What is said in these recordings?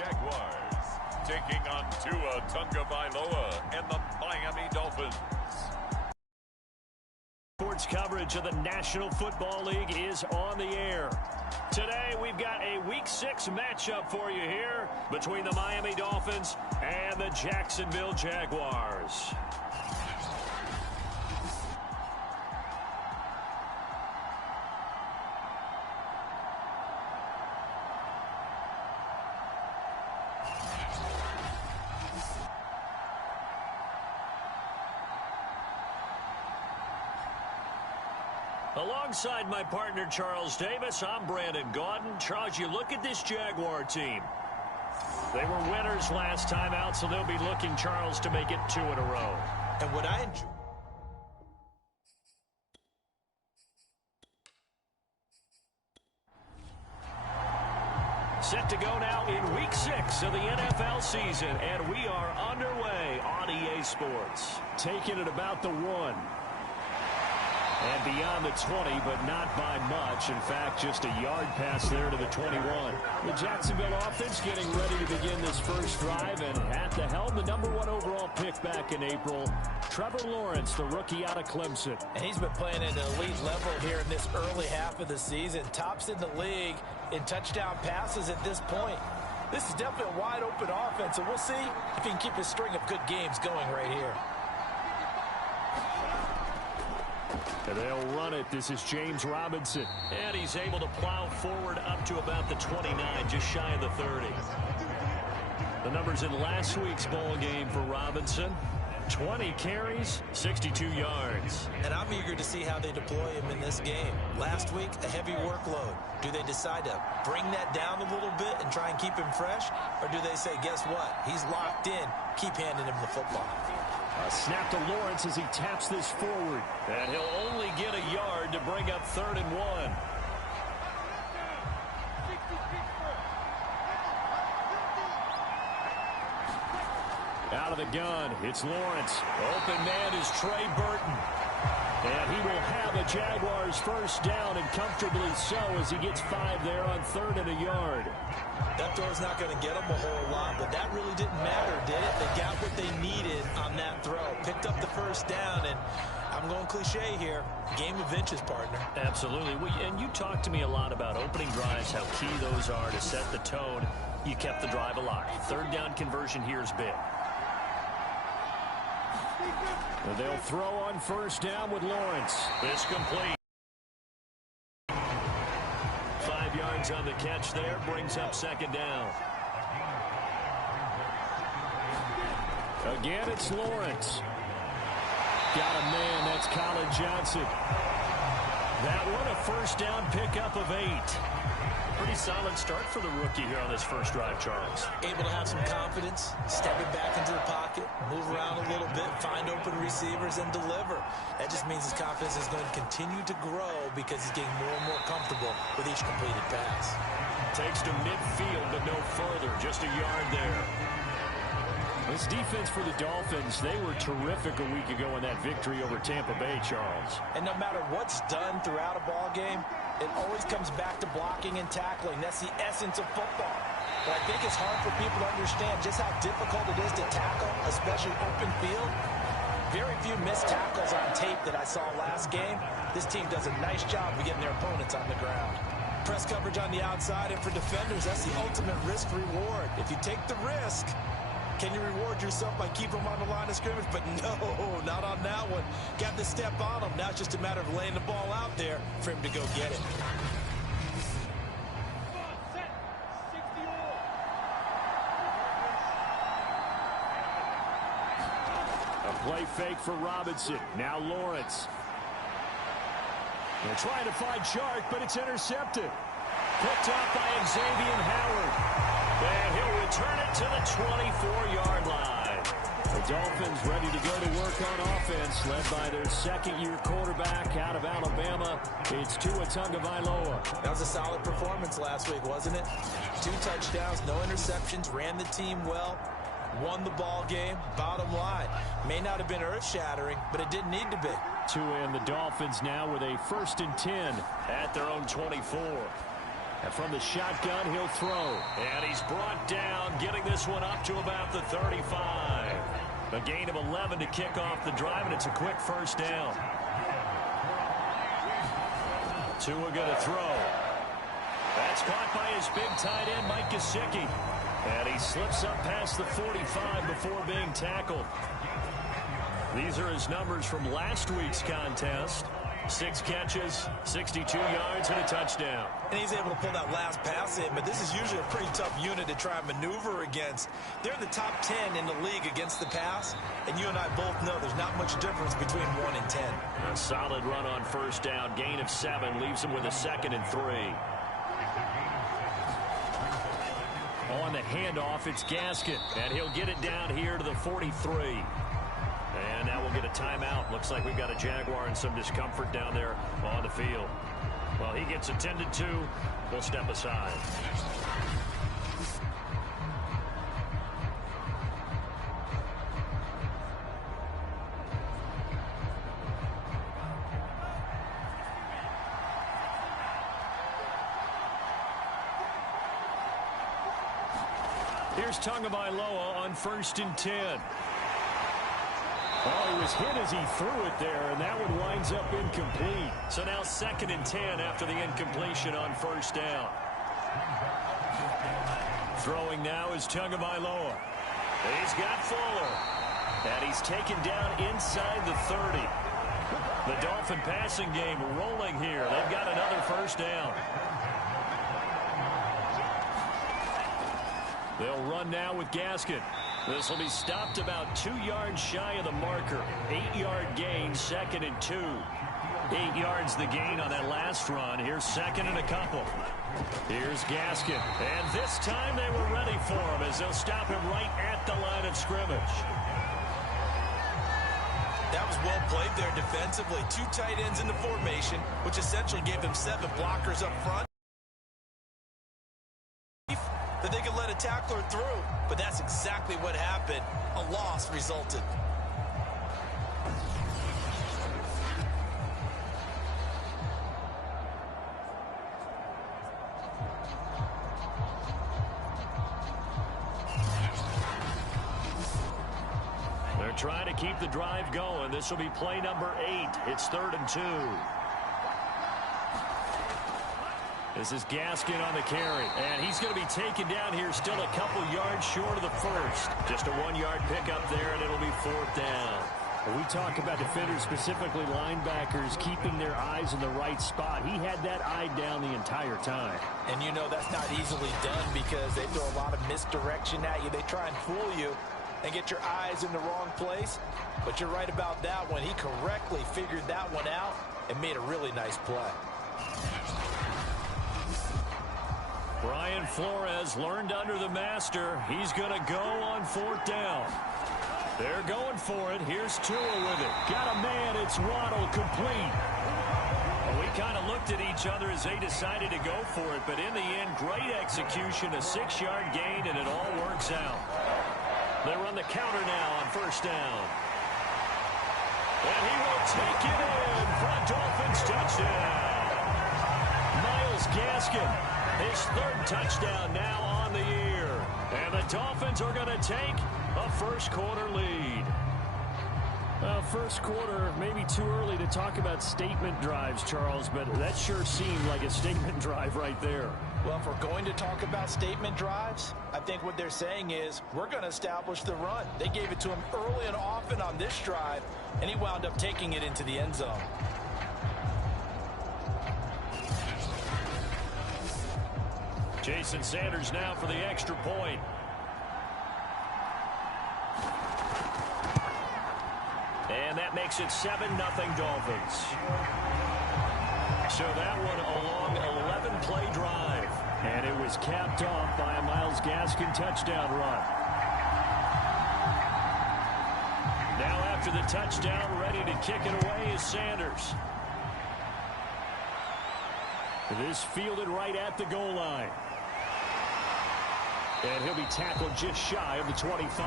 Jaguars taking on Tua Tagovailoa and the Miami Dolphins. Sports coverage of the National Football League is on the air. Today, we've got a Week 6 matchup for you here between the Miami Dolphins and the Jacksonville Jaguars. Alongside my partner, Charles Davis, I'm Brandon Gaudin. Charles, you look at this Jaguar team. They were winners last time out, so they'll be looking, Charles, to make it 2 in a row. And what I enjoy... Set to go now in Week 6 of the NFL season, and we are underway on EA Sports. Taking it about the 1. And beyond the 20, but not by much. In fact, just a yard pass there to the 21. The Jacksonville offense getting ready to begin this first drive. And at the helm, the #1 overall pick back in April, Trevor Lawrence, the rookie out of Clemson. And he's been playing at an elite level here in this early half of the season. Tops in the league in touchdown passes at this point. This is definitely a wide-open offense, and we'll see if he can keep his string of good games going right here. And they'll run it. This is James Robinson. And he's able to plow forward up to about the 29, just shy of the 30. The numbers in last week's ball game for Robinson: 20 carries, 62 yards. And I'm eager to see how they deploy him in this game. Last week, a heavy workload. Do they decide to bring that down a little bit and try and keep him fresh? Or do they say, guess what? He's locked in. Keep handing him the football. A snap to Lawrence as he taps this forward. And he'll only get a yard to bring up 3rd and 1. Out of the gun, it's Lawrence. Open man is Trey Burton. And he will have a Jaguars first down, and comfortably so, as he gets 5 there on 3rd and a yard. That throw's not going to get them a whole lot, but that really didn't matter, did it? They got what they needed on that throw. Picked up the first down, and I'm going cliche here. Game of inches, partner. Absolutely. And you talked to me a lot about opening drives, how key those are to set the tone. You kept the drive alive. 3rd down conversion here is big. And they'll throw on first down with Lawrence. It's complete. 5 yards on the catch there, brings up 2nd down. Again, it's Lawrence. Got a man, that's Colin Johnson. That one, a first down pickup of 8. Pretty solid start for the rookie here on this first drive, Charles. Able to have some confidence, stepping back into the pocket, move around a little bit, find open receivers, and deliver. That just means his confidence is going to continue to grow because he's getting more and more comfortable with each completed pass. Takes to midfield, but no further. Just a yard there. This defense for the Dolphins, they were terrific a week ago in that victory over Tampa Bay, Charles. And no matter what's done throughout a ball game, it always comes back to blocking and tackling. That's the essence of football. But I think it's hard for people to understand just how difficult it is to tackle, especially open field. Very few missed tackles on tape that I saw last game. This team does a nice job of getting their opponents on the ground. Press coverage on the outside, and for defenders, that's the ultimate risk-reward. If you take the risk, can you reward yourself by keeping them on the line of scrimmage? But no, not on that one. Got the step on him. Now it's just a matter of laying the ball out there for him to go get it. A play fake for Robinson. Now Lawrence. They're trying to find Chark, but it's intercepted. Picked up by Xavier Howard. And he'll return it to the 24-yard line. The Dolphins ready to go to work on offense, led by their second-year quarterback out of Alabama. It's Tua Tagovailoa. That was a solid performance last week, wasn't it? 2 touchdowns, no interceptions, ran the team well, won the ball game. Bottom line, may not have been earth-shattering, but it didn't need to be. Tua and the Dolphins now with a 1st and 10 at their own 24. And from the shotgun, he'll throw. And he's brought down, getting this one up to about the 35. A gain of 11 to kick off the drive, and it's a quick first down. Tua going to throw. That's caught by his big tight end, Mike Gesicki. And he slips up past the 45 before being tackled. These are his numbers from last week's contest. 6 catches, 62 yards, and a touchdown. And he's able to pull that last pass in, but this is usually a pretty tough unit to try and maneuver against. They're in the top 10 in the league against the pass, and you and I both know there's not much difference between 1 and 10. A solid run on first down, gain of 7, leaves him with a 2nd and 3. On the handoff, it's Gaskin, and he'll get it down here to the 43. And now we'll get a timeout. Looks like we've got a Jaguar and some discomfort down there on the field. Well, he gets attended to. We'll step aside. Here's Tagovailoa on 1st and 10. Oh, he was hit as he threw it there, and that one winds up incomplete. So now 2nd and 10 after the incompletion on first down. Throwing now is Tagovailoa. He's got Fuller. And he's taken down inside the 30. The Dolphin passing game rolling here. They've got another first down. They'll run now with Gaskin. This will be stopped about 2 yards shy of the marker. 8-yard gain, 2nd and 2. 8 yards the gain on that last run. Here's 2nd and a couple. Here's Gaskin. And this time they were ready for him as they'll stop him right at the line of scrimmage. That was well played there defensively. 2 tight ends in the formation, which essentially gave them 7 blockers up front. That they could let a tackler through, but that's exactly what happened. A loss resulted. They're trying to keep the drive going. This will be play number 8. It's 3rd and 2. This is Gaskin on the carry, and he's going to be taken down here still a couple yards short of the first. Just a 1-yard pickup there, and it'll be 4th down. When we talk about defenders, specifically linebackers, keeping their eyes in the right spot. He had that eye down the entire time. And you know that's not easily done because they throw a lot of misdirection at you. They try and fool you and get your eyes in the wrong place. But you're right about that one. He correctly figured that one out and made a really nice play. Brian Flores learned under the master. He's going to go on 4th down. They're going for it. Here's Tua with it. Got a man. It's Waddle, complete. Well, we kind of looked at each other as they decided to go for it, but in the end, great execution, a 6-yard gain, and it all works out. They run the counter now on 1st down. And he will take it in for a Dolphins touchdown. Myles Gaskin, his 3rd touchdown now on the year. And the Dolphins are going to take a first-quarter lead. Well, first quarter, maybe too early to talk about statement drives, Charles, but that sure seemed like a statement drive right there. Well, if we're going to talk about statement drives, I think what they're saying is we're going to establish the run. They gave it to him early and often on this drive, and he wound up taking it into the end zone. Jason Sanders now for the extra point. And that makes it 7-0 Dolphins. So that one a long 11-play drive. And it was capped off by a Myles Gaskin touchdown run. Now after the touchdown, ready to kick it away is Sanders. This fielded right at the goal line. And he'll be tackled just shy of the 25.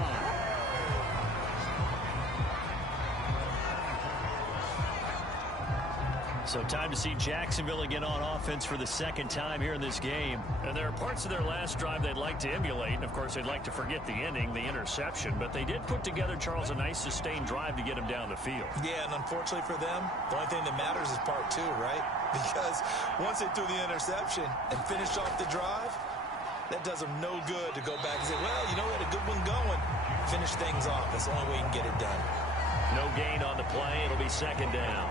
So time to see Jacksonville again on offense for the second time here in this game. And there are parts of their last drive they'd like to emulate. And, of course, they'd like to forget the ending, the interception. But they did put together, Charles, a nice sustained drive to get them down the field. Yeah, and unfortunately for them, the only thing that matters is part two, right? Because once they threw the interception and finished off the drive, that does them no good to go back and say, well, you know, we had a good one going. Finish things off. That's the only way you can get it done. No gain on the play. It'll be second down.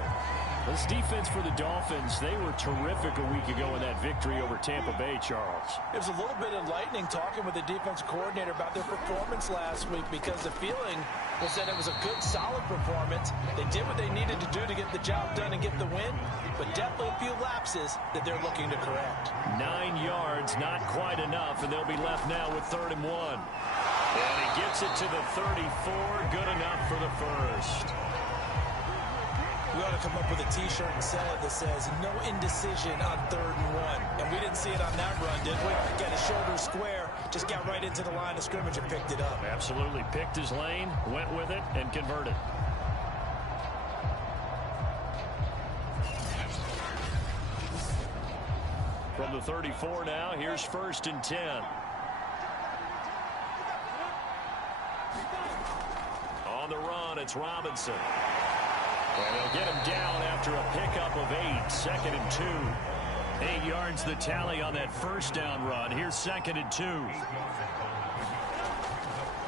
This defense for the Dolphins, they were terrific a week ago in that victory over Tampa Bay, Charles. It was a little bit enlightening talking with the defense coordinator about their performance last week because the feeling was that it was a good, solid performance. They did what they needed to do to get the job done and get the win, but definitely a few lapses that they're looking to correct. 9 yards, not quite enough, and they'll be left now with 3rd and 1. And he gets it to the 34, good enough for the first. We ought to come up with a T-shirt and sell it that says, no indecision on 3rd and 1. And we didn't see it on that run, did we? Got his shoulder square, just got right into the line of scrimmage and picked it up. Absolutely. Picked his lane, went with it, and converted. From the 34 now, here's 1st and 10. On the run, it's Robinson. And they'll get him down after a pickup of 8. 2nd and 2. 8 yards the tally on that first down run. Here's 2nd and 2.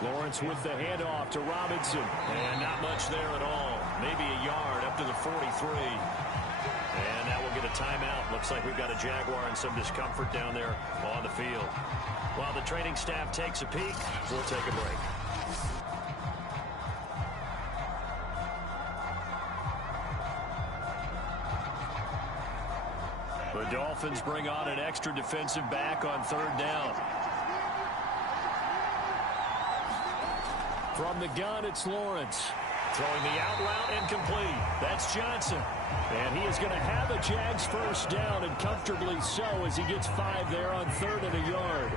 Lawrence with the handoff to Robinson. And not much there at all. Maybe a yard up to the 43. And that will get a timeout. Looks like we've got a Jaguar in some discomfort down there on the field. While the training staff takes a peek, we'll take a break. The Dolphins bring on an extra defensive back on 3rd down. From the gun, it's Lawrence. Throwing the out route and complete. That's Johnson. And he is going to have a Jags first down, and comfortably so, as he gets 5 there on 3rd and a yard.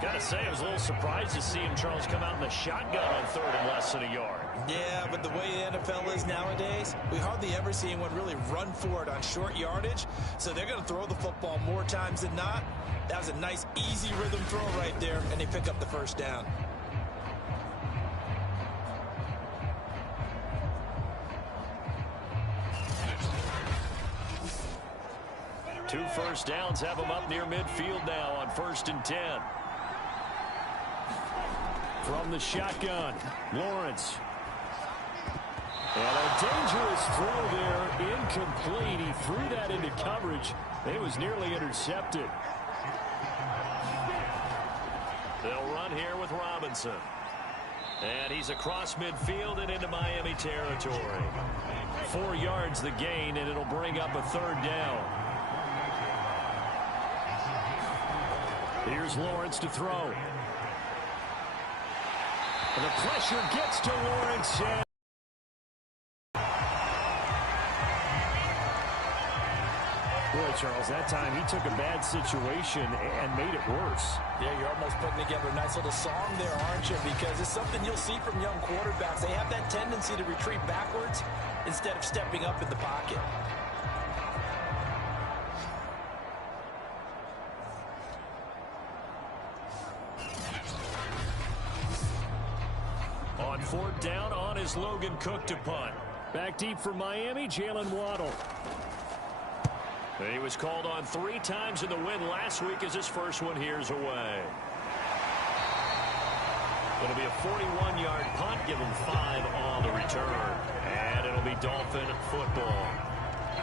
Got to say, I was a little surprised to see him, Charles, come out in the shotgun on 3rd and less than a yard. Yeah, but the way the NFL is nowadays, we hardly ever see anyone really run for it on short yardage. So they're going to throw the football more times than not. That was a nice, easy rhythm throw right there, and they pick up the first down. Two first downs have them up near midfield now on 1st and 10. From the shotgun, Lawrence. And a dangerous throw there, incomplete. He threw that into coverage. It was nearly intercepted. They'll run here with Robinson. And he's across midfield and into Miami territory. 4 yards the gain, and it'll bring up a 3rd down. Here's Lawrence to throw. And the pressure gets to Lawrence. Boy, Charles, that time he took a bad situation and made it worse. Yeah, you're almost putting together a nice little song there, aren't you? Because it's something you'll see from young quarterbacks. They have that tendency to retreat backwards instead of stepping up in the pocket. On 4th down, on is Logan Cook to punt. Back deep for Miami, Jalen Waddle. He was called on 3 times in the win last week as his first one here's away. It'll be a 41-yard punt, give him 5 on the return. And it'll be Dolphin football.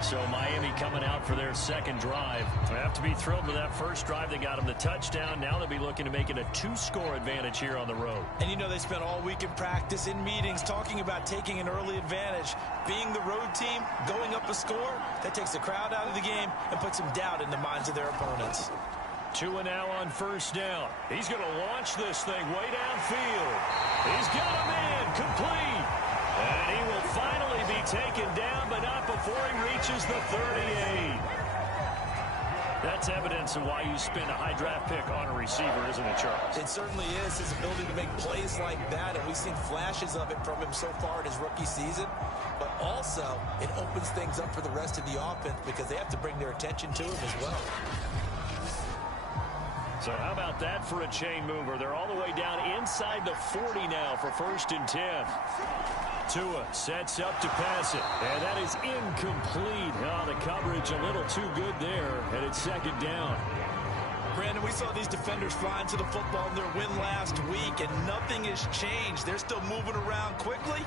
So Miami coming out for their second drive. They have to be thrilled with that first drive. They got them the touchdown. Now they'll be looking to make it a 2-score advantage here on the road. And you know they spent all week in practice, in meetings, talking about taking an early advantage. Being the road team, going up a score, that takes the crowd out of the game and puts some doubt in the minds of their opponents. 2 and now on 1st down. He's going to launch this thing way downfield. He's got him in, complete. And he will finally be taken down, but not before he reaches the 38. That's evidence of why you spend a high draft pick on a receiver, isn't it, Charles? It certainly is. His ability to make plays like that, and we've seen flashes of it from him so far in his rookie season. but also it opens things up for the rest of the offense because they have to bring their attention to him as well. So how about that for a chain mover? They're all the way down inside the 40 now for 1st and 10. Tua sets up to pass it, and that is incomplete. Oh, the coverage a little too good there, and it's 2nd down. Brandon, we saw these defenders flying to the football in their win last week, and nothing has changed. They're still moving around quickly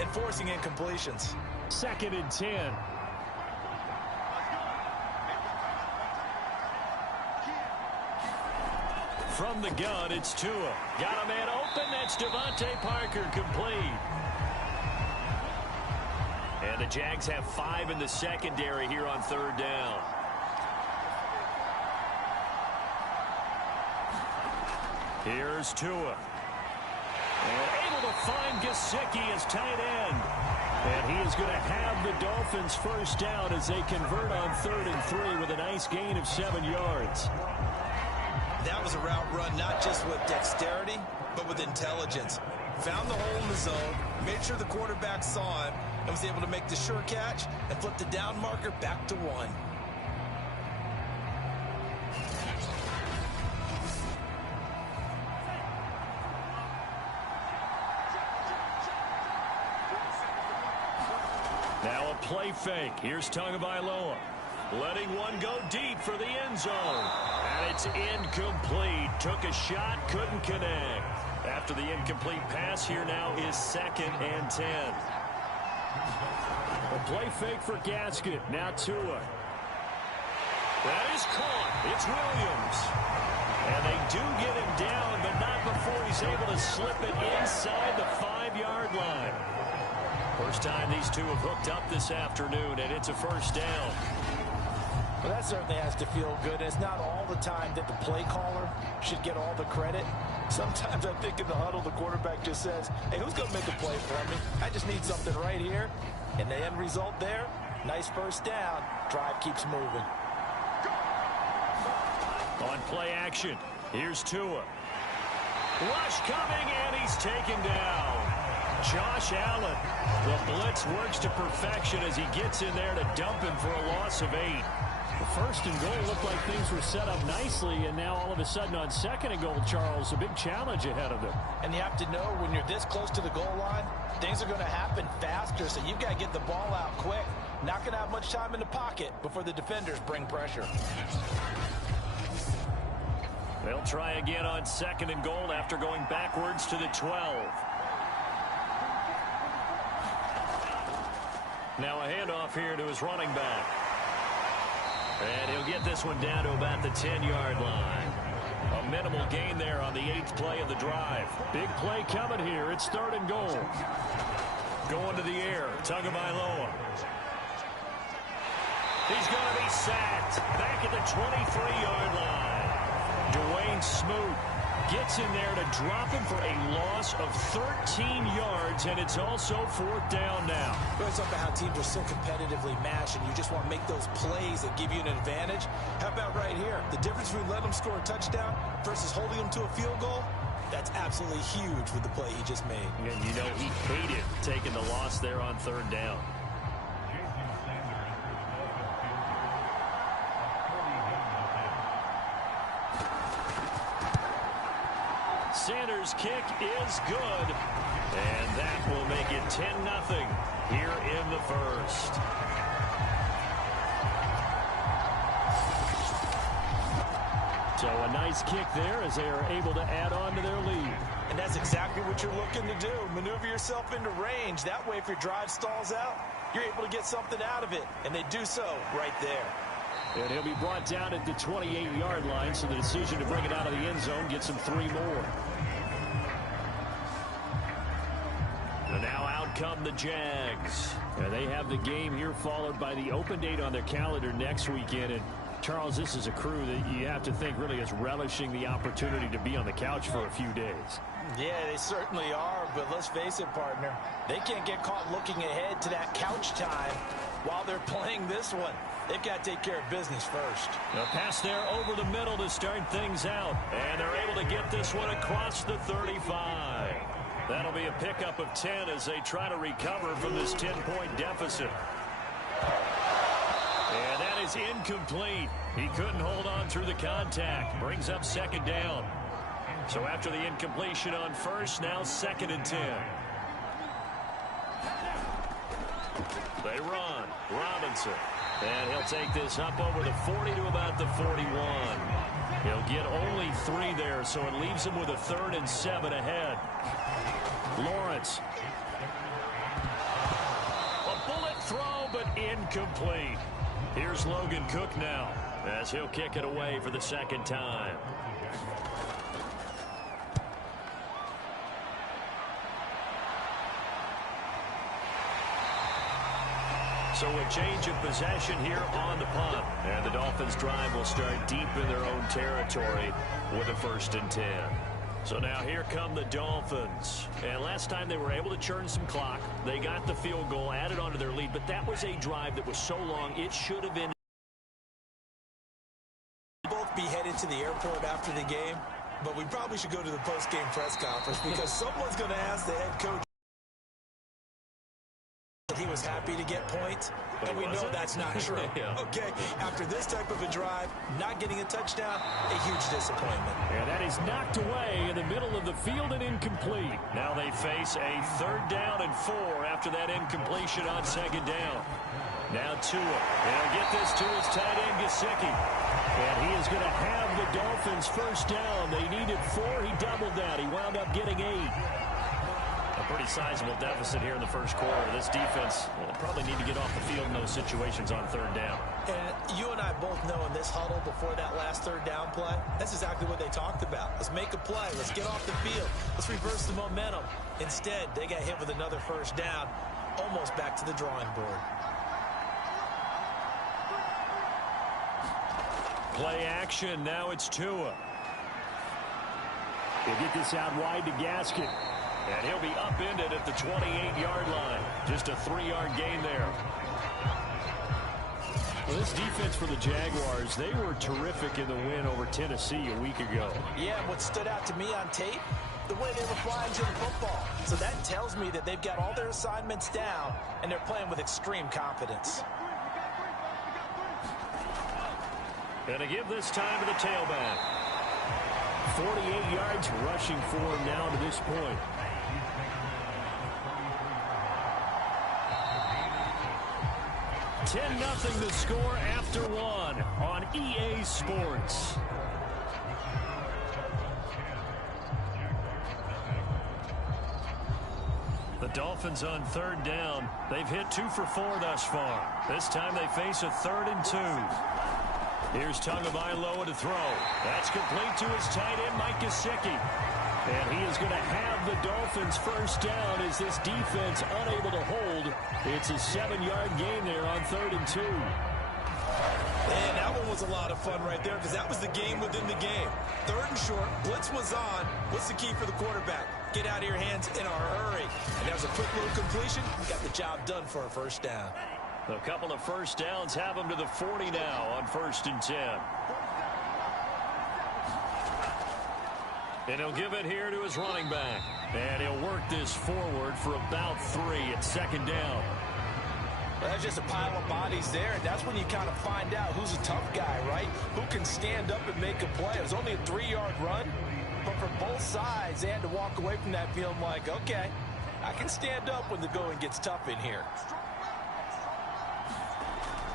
and forcing incompletions. 2nd and 10. From the gun, it's Tua. Got a man open. That's Devontae Parker, complete. And the Jags have 5 in the secondary here on 3rd down. Here's Tua. And able to find Gesicki as tight end. And he is going to have the Dolphins 1st down as they convert on 3rd and 3 with a nice gain of 7 yards. That was a route run not just with dexterity, but with intelligence. Found the hole in the zone, made sure the quarterback saw him, and was able to make the sure catch and flip the down marker back to 1. Now a play fake. Here's Tagovailoa. Letting one go deep for the end zone. And it's incomplete. Took a shot, couldn't connect. After the incomplete pass, here now is 2nd and 10. A play fake for Gasket. Now Tua. That is caught. It's Williams. And they do get him down, but not before he's able to slip it inside the 5-yard line. First time these two have hooked up this afternoon, and it's a 1st down. Well, that certainly has to feel good. It's not all the time that the play caller should get all the credit. Sometimes I think in the huddle, the quarterback just says, hey, who's going to make a play for me? I just need something right here. And the end result there, nice 1st down. Drive keeps moving. On play action, here's Tua. Rush coming, and he's taken down. Josh Allen. The blitz works to perfection as he gets in there to dump him for a loss of 8. The 1st and goal looked like things were set up nicely, and now all of a sudden on 2nd and goal, Charles, a big challenge ahead of them. And you have to know when you're this close to the goal line, things are going to happen faster, so you've got to get the ball out quick. Not going to have much time in the pocket before the defenders bring pressure. They'll try again on 2nd and goal after going backwards to the 12. Now a handoff here to his running back. And he'll get this one down to about the 10-yard line. A minimal gain there on the 8th play of the drive. Big play coming here. It's 3rd and goal. Going to the air. Tagovailoa. He's going to be sacked. Back at the 23-yard line. Dwayne Smoot gets in there to drop him for a loss of 13 yards, and it's also 4th down now. We're talking about how teams are so competitively matched, and you just want to make those plays that give you an advantage. How about right here? The difference between letting them score a touchdown versus holding them to a field goal, that's absolutely huge with the play he just made. And you know he hated taking the loss there on 3rd down. Sanders' kick is good, and that will make it 10-0 here in the 1st. So a nice kick there as they are able to add on to their lead. And that's exactly what you're looking to do. Maneuver yourself into range. That way, if your drive stalls out, you're able to get something out of it. And they do so right there. And he'll be brought down at the 28-yard line, so the decision to bring it out of the end zone gets him 3 more. And now out come the Jags. And they have the game here followed by the open date on their calendar next weekend. And Charles, this is a crew that you have to think really is relishing the opportunity to be on the couch for a few days. Yeah, they certainly are, but let's face it, partner. They can't get caught looking ahead to that couch time while they're playing this one. They've got to take care of business first. A pass there over the middle to start things out. And they're able to get this one across the 35. That'll be a pickup of 10 as they try to recover from this 10-point deficit. And that is incomplete. He couldn't hold on through the contact. Brings up second down. So after the incompletion on first, now 2nd and 10. They run. Robinson. And he'll take this up over the 40 to about the 41. He'll get only 3 there, so it leaves him with a 3rd and 7 ahead. Lawrence. A bullet throw, but incomplete. Here's Logan Cook now, as he'll kick it away for the 2nd time. So a change of possession here on the punt. And the Dolphins drive will start deep in their own territory with a 1st and 10. So now here come the Dolphins. And last time they were able to churn some clock. They got the field goal added onto their lead. But that was a drive that was so long it should have been. Both be headed to the airport after the game. But we probably should go to the post-game press conference because someone's going to ask the head coach. He was happy to get points, and we know that's not true. Yeah. Okay, after this type of a drive, not getting a touchdown, a huge disappointment. And that is knocked away in the middle of the field and incomplete. Now they face a 3rd down and 4 after that incompletion on 2nd down. Now Tua. They'll get this to his tight end, Gesicki. And he is going to have the Dolphins 1st down. They needed 4. He doubled that. He wound up getting 8. A pretty sizable deficit here in the 1st quarter. This defense will probably need to get off the field in those situations on 3rd down. And you and I both know in this huddle before that last 3rd down play, that's exactly what they talked about. Let's make a play. Let's get off the field. Let's reverse the momentum. Instead, they got hit with another 1st down, almost back to the drawing board. Play action. Now it's Tua. He'll get this out wide to Gaskin. And he'll be upended at the 28-yard line. Just a 3-yard gain there. Well, this defense for the Jaguars, they were terrific in the win over Tennessee a week ago. Yeah, what stood out to me on tape, the way they were flying to the football. So that tells me that they've got all their assignments down, and they're playing with extreme confidence. And to give this time to the tailback. 48 yards rushing for him now to this point. 10-0 the score after 1 on EA Sports. The Dolphins on 3rd down. They've hit 2 for 4 thus far. This time they face a 3rd and 2. Here's Tagovailoa to throw. That's complete to his tight end, Mike Gesicki. And he is going to have the Dolphins 1st down as this defense unable to hold. It's a 7-yard gain there on 3rd and 2. And that one was a lot of fun right there because that was the game within the game. 3rd and short, blitz was on. What's the key for the quarterback? Get out of your hands in a hurry. And that was a quick little completion. Got the job done for a 1st down. A couple of 1st downs have him to the 40 now on 1st and 10. And he'll give it here to his running back. And he'll work this forward for about 3 at 2nd down. Well, that's just a pile of bodies there, and that's when you kind of find out who's a tough guy, right? Who can stand up and make a play. It was only a 3-yard run, but for both sides, they had to walk away from that feeling like, okay, I can stand up when the going gets tough in here.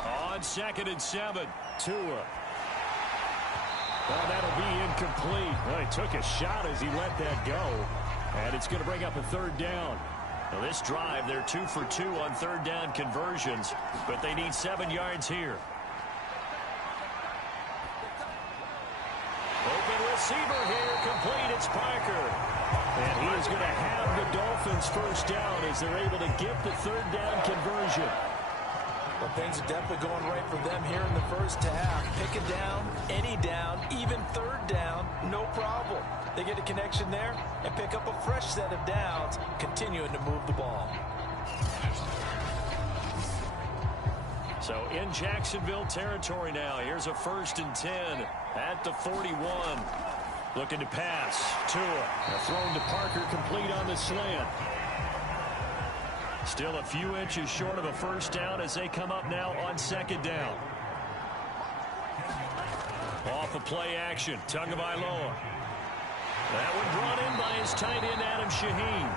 On 2nd and 7, Tua. Well, that'll be incomplete. Well, he took a shot as he let that go. And it's going to bring up a 3rd down. Now, this drive, they're 2 for 2 on 3rd down conversions, but they need 7 yards here. Open receiver here, complete, it's Parker. And he is going to have the Dolphins 1st down as they're able to get the 3rd down conversion. Well, things are definitely going right for them here in the 1st half. Pick a down, any down, even 3rd down, no problem. They get a connection there and pick up a fresh set of downs, continuing to move the ball. So in Jacksonville territory now. Here's a 1st and 10 at the 41. Looking to pass. Tua. Thrown to Parker, complete on the slant. Still a few inches short of a first down as they come up now on second down. Off of play action. Tagovailoa. That one brought in by his tight end, Adam Shaheen.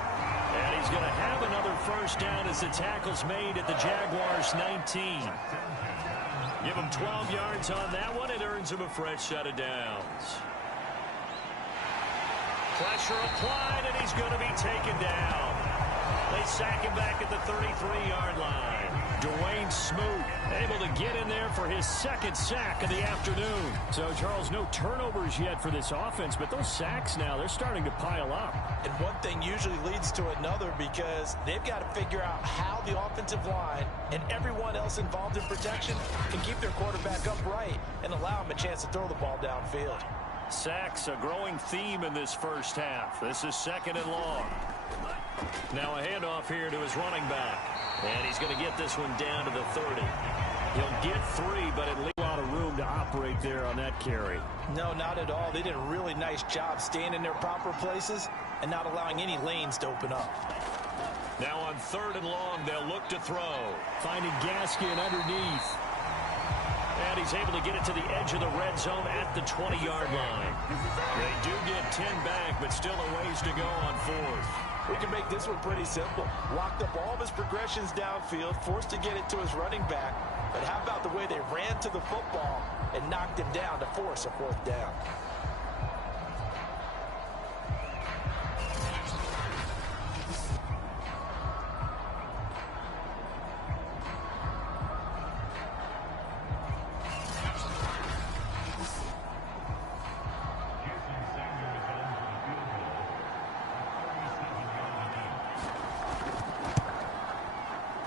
And he's going to have another first down as the tackle's made at the Jaguars' 19. Give him 12 yards on that one. It earns him a fresh set of downs. Pressure applied, and he's going to be taken down. They sack him back at the 33-yard line. Dwayne Smoot able to get in there for his second sack of the afternoon. So, Charles, no turnovers yet for this offense, but those sacks now, they're starting to pile up. And one thing usually leads to another because they've got to figure out how the offensive line and everyone else involved in protection can keep their quarterback upright and allow him a chance to throw the ball downfield. Sacks, a growing theme in this first half. This is second and long. Now a handoff here to his running back. And he's going to get this one down to the 30. He'll get 3, but it leaves a lot of room to operate there on that carry. No, not at all. They did a really nice job staying in their proper places and not allowing any lanes to open up. Now on third and long, they'll look to throw. Finding Gaskin underneath. And he's able to get it to the edge of the red zone at the 20-yard line. They do get 10 back, but still a ways to go on fourth. We can make this one pretty simple. Locked up all of his progressions downfield, forced to get it to his running back. But how about the way they ran to the football and knocked him down to force a fourth down?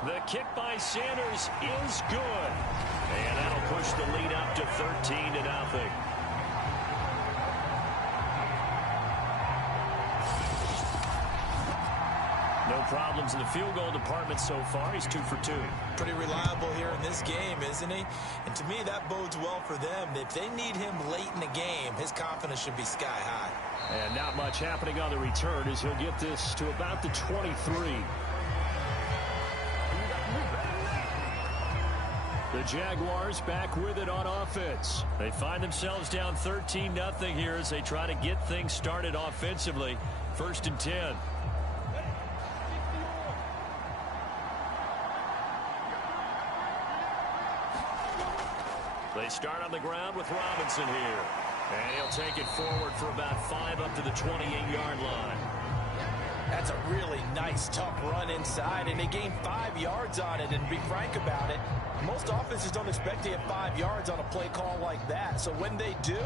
The kick by Sanders is good. And that'll push the lead up to 13-0. No problems in the field goal department so far. He's 2 for 2. Pretty reliable here in this game, isn't he? And to me, that bodes well for them. If they need him late in the game, his confidence should be sky high. And not much happening on the return as he'll get this to about the 23. The Jaguars back with it on offense. They find themselves down 13-0 here as they try to get things started offensively. 1st and 10. They start on the ground with Robinson here. And he'll take it forward for about 5 up to the 28-yard line. That's a really nice, tough run inside, and they gain 5 yards on it. And to be frank about it, most offenses don't expect to get 5 yards on a play call like that. So when they do,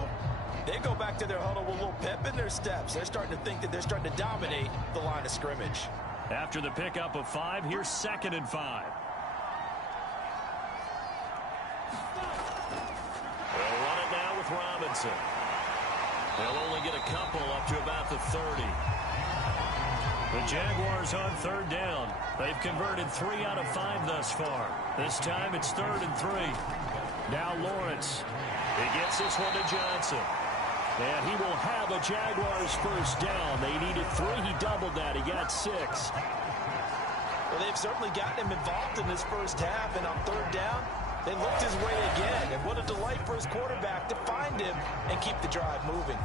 they go back to their huddle with a little pep in their steps. They're starting to think that they're starting to dominate the line of scrimmage. After the pickup of 5, here's 2nd and 5. They'll run it now with Robinson. They'll only get a couple up to about the 30. The Jaguars on 3rd down. They've converted 3 out of 5 thus far. This time it's 3rd and 3. Now Lawrence. He gets this one to Johnson. And he will have a Jaguars first down. They needed 3. He doubled that. He got 6. Well, they've certainly gotten him involved in this first half. And on 3rd down, they looked his way again. And what a delight for his quarterback to find him and keep the drive moving.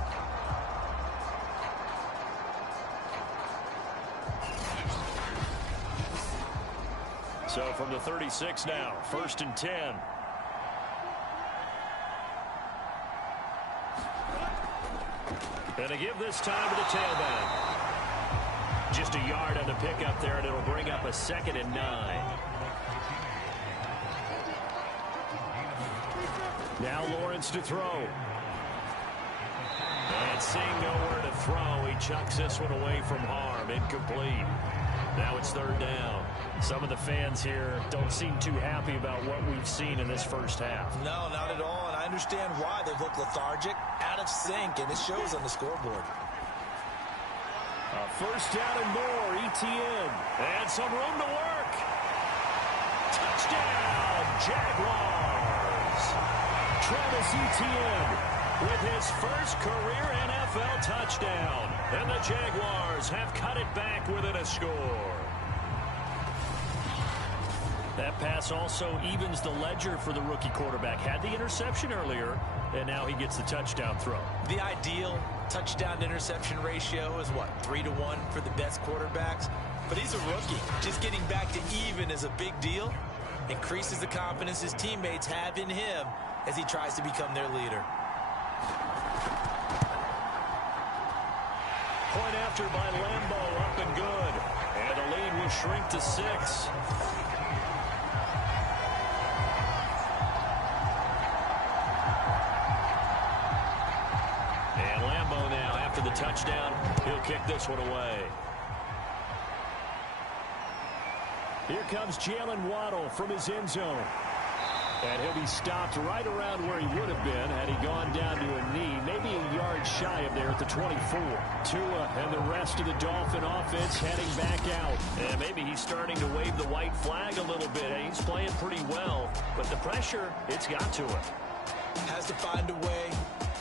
So from the 36 now, 1st and 10. And to give this time to the tailback. Just a yard on the pickup there, and it'll bring up a 2nd and 9. Now Lawrence to throw. And seeing nowhere to throw, he chucks this one away from harm. Incomplete. Now it's 3rd down. Some of the fans here don't seem too happy about what we've seen in this first half. No, not at all, and I understand why. They've looked lethargic, out of sync, and it shows on the scoreboard. First down and more, ETN. And some room to work. Touchdown, Jaguars. Travis Etienne with his first career NFL touchdown. And the Jaguars have cut it back within a score. That pass also evens the ledger for the rookie quarterback. Had the interception earlier, and now he gets the touchdown throw. The ideal touchdown-interception ratio is, what, 3-to-1 for the best quarterbacks? But he's a rookie. Just getting back to even is a big deal. Increases the confidence his teammates have in him as he tries to become their leader. Point after by Lambeau, up and good. And the lead will shrink to 6. And Lambeau now, after the touchdown, he'll kick this one away. Here comes Jalen Waddle from his end zone. And he'll be stopped right around where he would have been had he gone down to a knee, maybe a yard shy of there at the 24. Tua and the rest of the Dolphin offense heading back out. And maybe he's starting to wave the white flag a little bit. He's playing pretty well, but the pressure, it's got to him. Has to find a way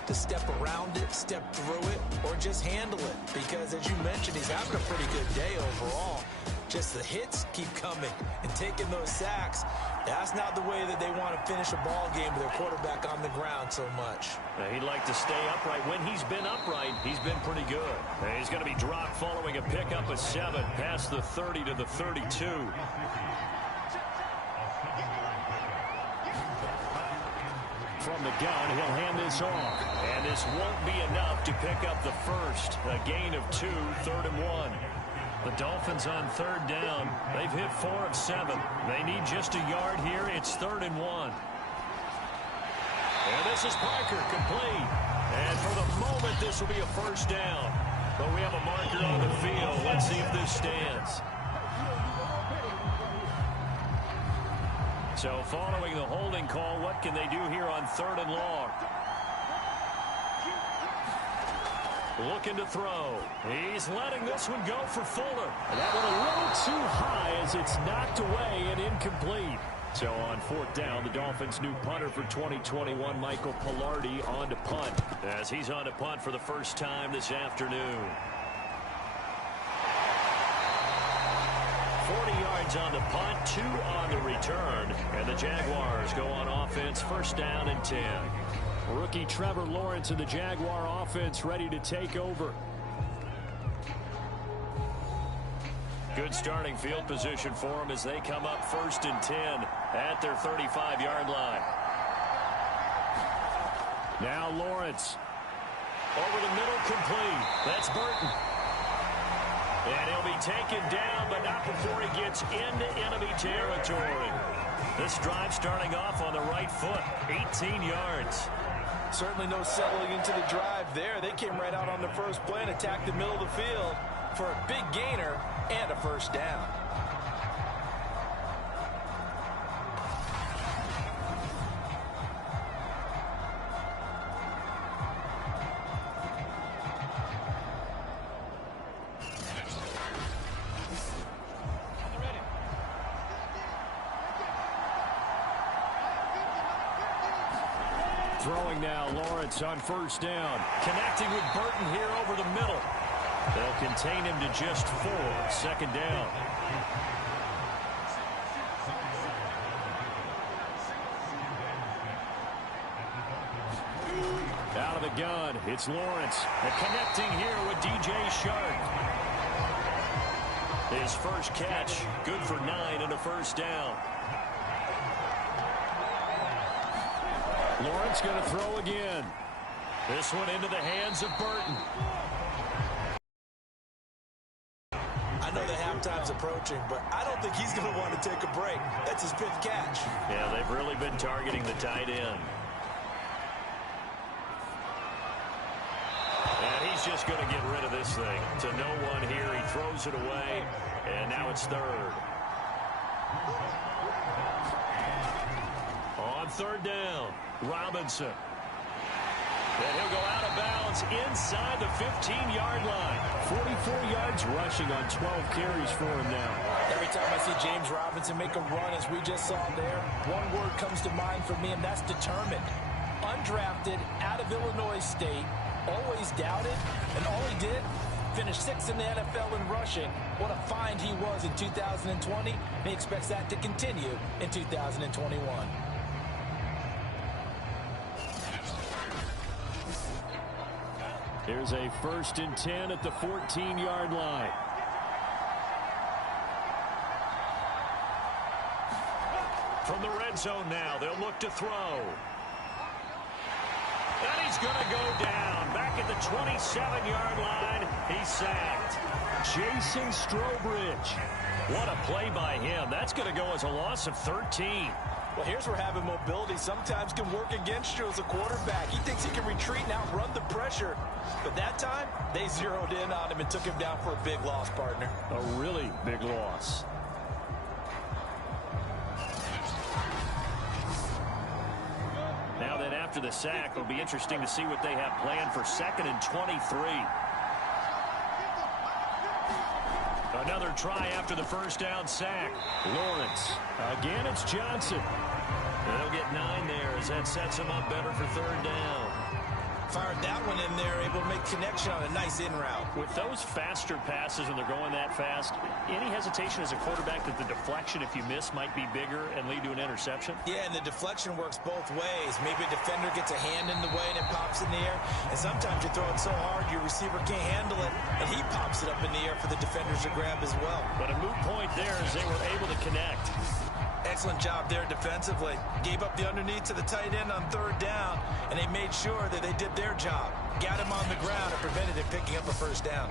to step around it, step through it, or just handle it. Because, as you mentioned, he's having a pretty good day overall. Just the hits keep coming and taking those sacks. That's not the way that they want to finish a ball game with their quarterback on the ground so much. He'd like to stay upright. When he's been upright, he's been pretty good. He's going to be dropped following a pickup of 7 past the 30 to the 32. From the gun, he'll hand this off. And this won't be enough to pick up the first. A gain of 2, 3rd and 1. The Dolphins on 3rd down. They've hit 4 of 7. They need just a yard here. It's 3rd and 1. And this is Parker, complete. And for the moment, this will be a first down. But we have a marker on the field. Let's see if this stands. So following the holding call, what can they do here on 3rd and long? Looking to throw. He's letting this one go for Fuller. That one a little too high as it's knocked away and incomplete. So on 4th down, the Dolphins' new punter for 2021, Michael Palardy, on to punt. As he's on to punt for the first time this afternoon. 40 yards on the punt, 2 on the return. And the Jaguars go on offense, 1st down and 10. Rookie Trevor Lawrence and the Jaguar offense ready to take over. Good starting field position for them as they come up 1st and 10 at their 35-yard line. Now Lawrence. Over the middle, complete. That's Burton. And he'll be taken down, but not before he gets into enemy territory. This drive starting off on the right foot, 18 yards. Certainly no settling into the drive there. They came right out on the first play and attacked the middle of the field for a big gainer and a 1st down. Throwing now, Lawrence on 1st down. Connecting with Burton here over the middle. They'll contain him to just 4. 2nd down. Out of the gun, it's Lawrence. And connecting here with DJ Shark. His first catch, good for 9 and a 1st down. Lawrence going to throw again. This one into the hands of Burton. I know the halftime's approaching, but I don't think he's going to want to take a break. That's his 5th catch. Yeah, they've really been targeting the tight end. And he's just going to get rid of this thing. To no one here. He throws it away, and now it's 3rd. On 3rd down, Robinson. And he'll go out of bounds inside the 15-yard line. 44 yards rushing on 12 carries for him now. Every time I see James Robinson make a run, as we just saw there, one word comes to mind for me, and that's determined. undrafted, out of Illinois State, always doubted, and all he did, finished 6th in the NFL in rushing. What a find he was in 2020, and he expects that to continue in 2021. Here's a 1st and 10 at the 14-yard line. From the red zone now, they'll look to throw. And he's going to go down. Back at the 27-yard line, he's sacked. Jason Strobridge. What a play by him. That's going to go as a loss of 13. Well, here's where having mobility sometimes can work against you as a quarterback. He thinks he can retreat and outrun the pressure. But that time, they zeroed in on him and took him down for a big loss, partner. A really big loss. Now then, after the sack, it'll be interesting to see what they have planned for 2nd and 23. Another try after the 1st down sack. Lawrence. Again, it's Johnson. They'll get 9 there as that sets him up better for 3rd down. Fired that one in there, able to make connection on a nice in route. With those faster passes when they're going that fast, any hesitation as a quarterback that the deflection, if you miss, might be bigger and lead to an interception? Yeah, and the deflection works both ways. Maybe a defender gets a hand in the way and it pops in the air. And sometimes you throw it so hard your receiver can't handle it, and he pops it up in the air for the defenders to grab as well. But a moot point there as they were able to connect. Excellent job there defensively. Gave up the underneath to the tight end on 3rd down, and they made sure that they did their job. Got him on the ground and prevented him picking up a 1st down.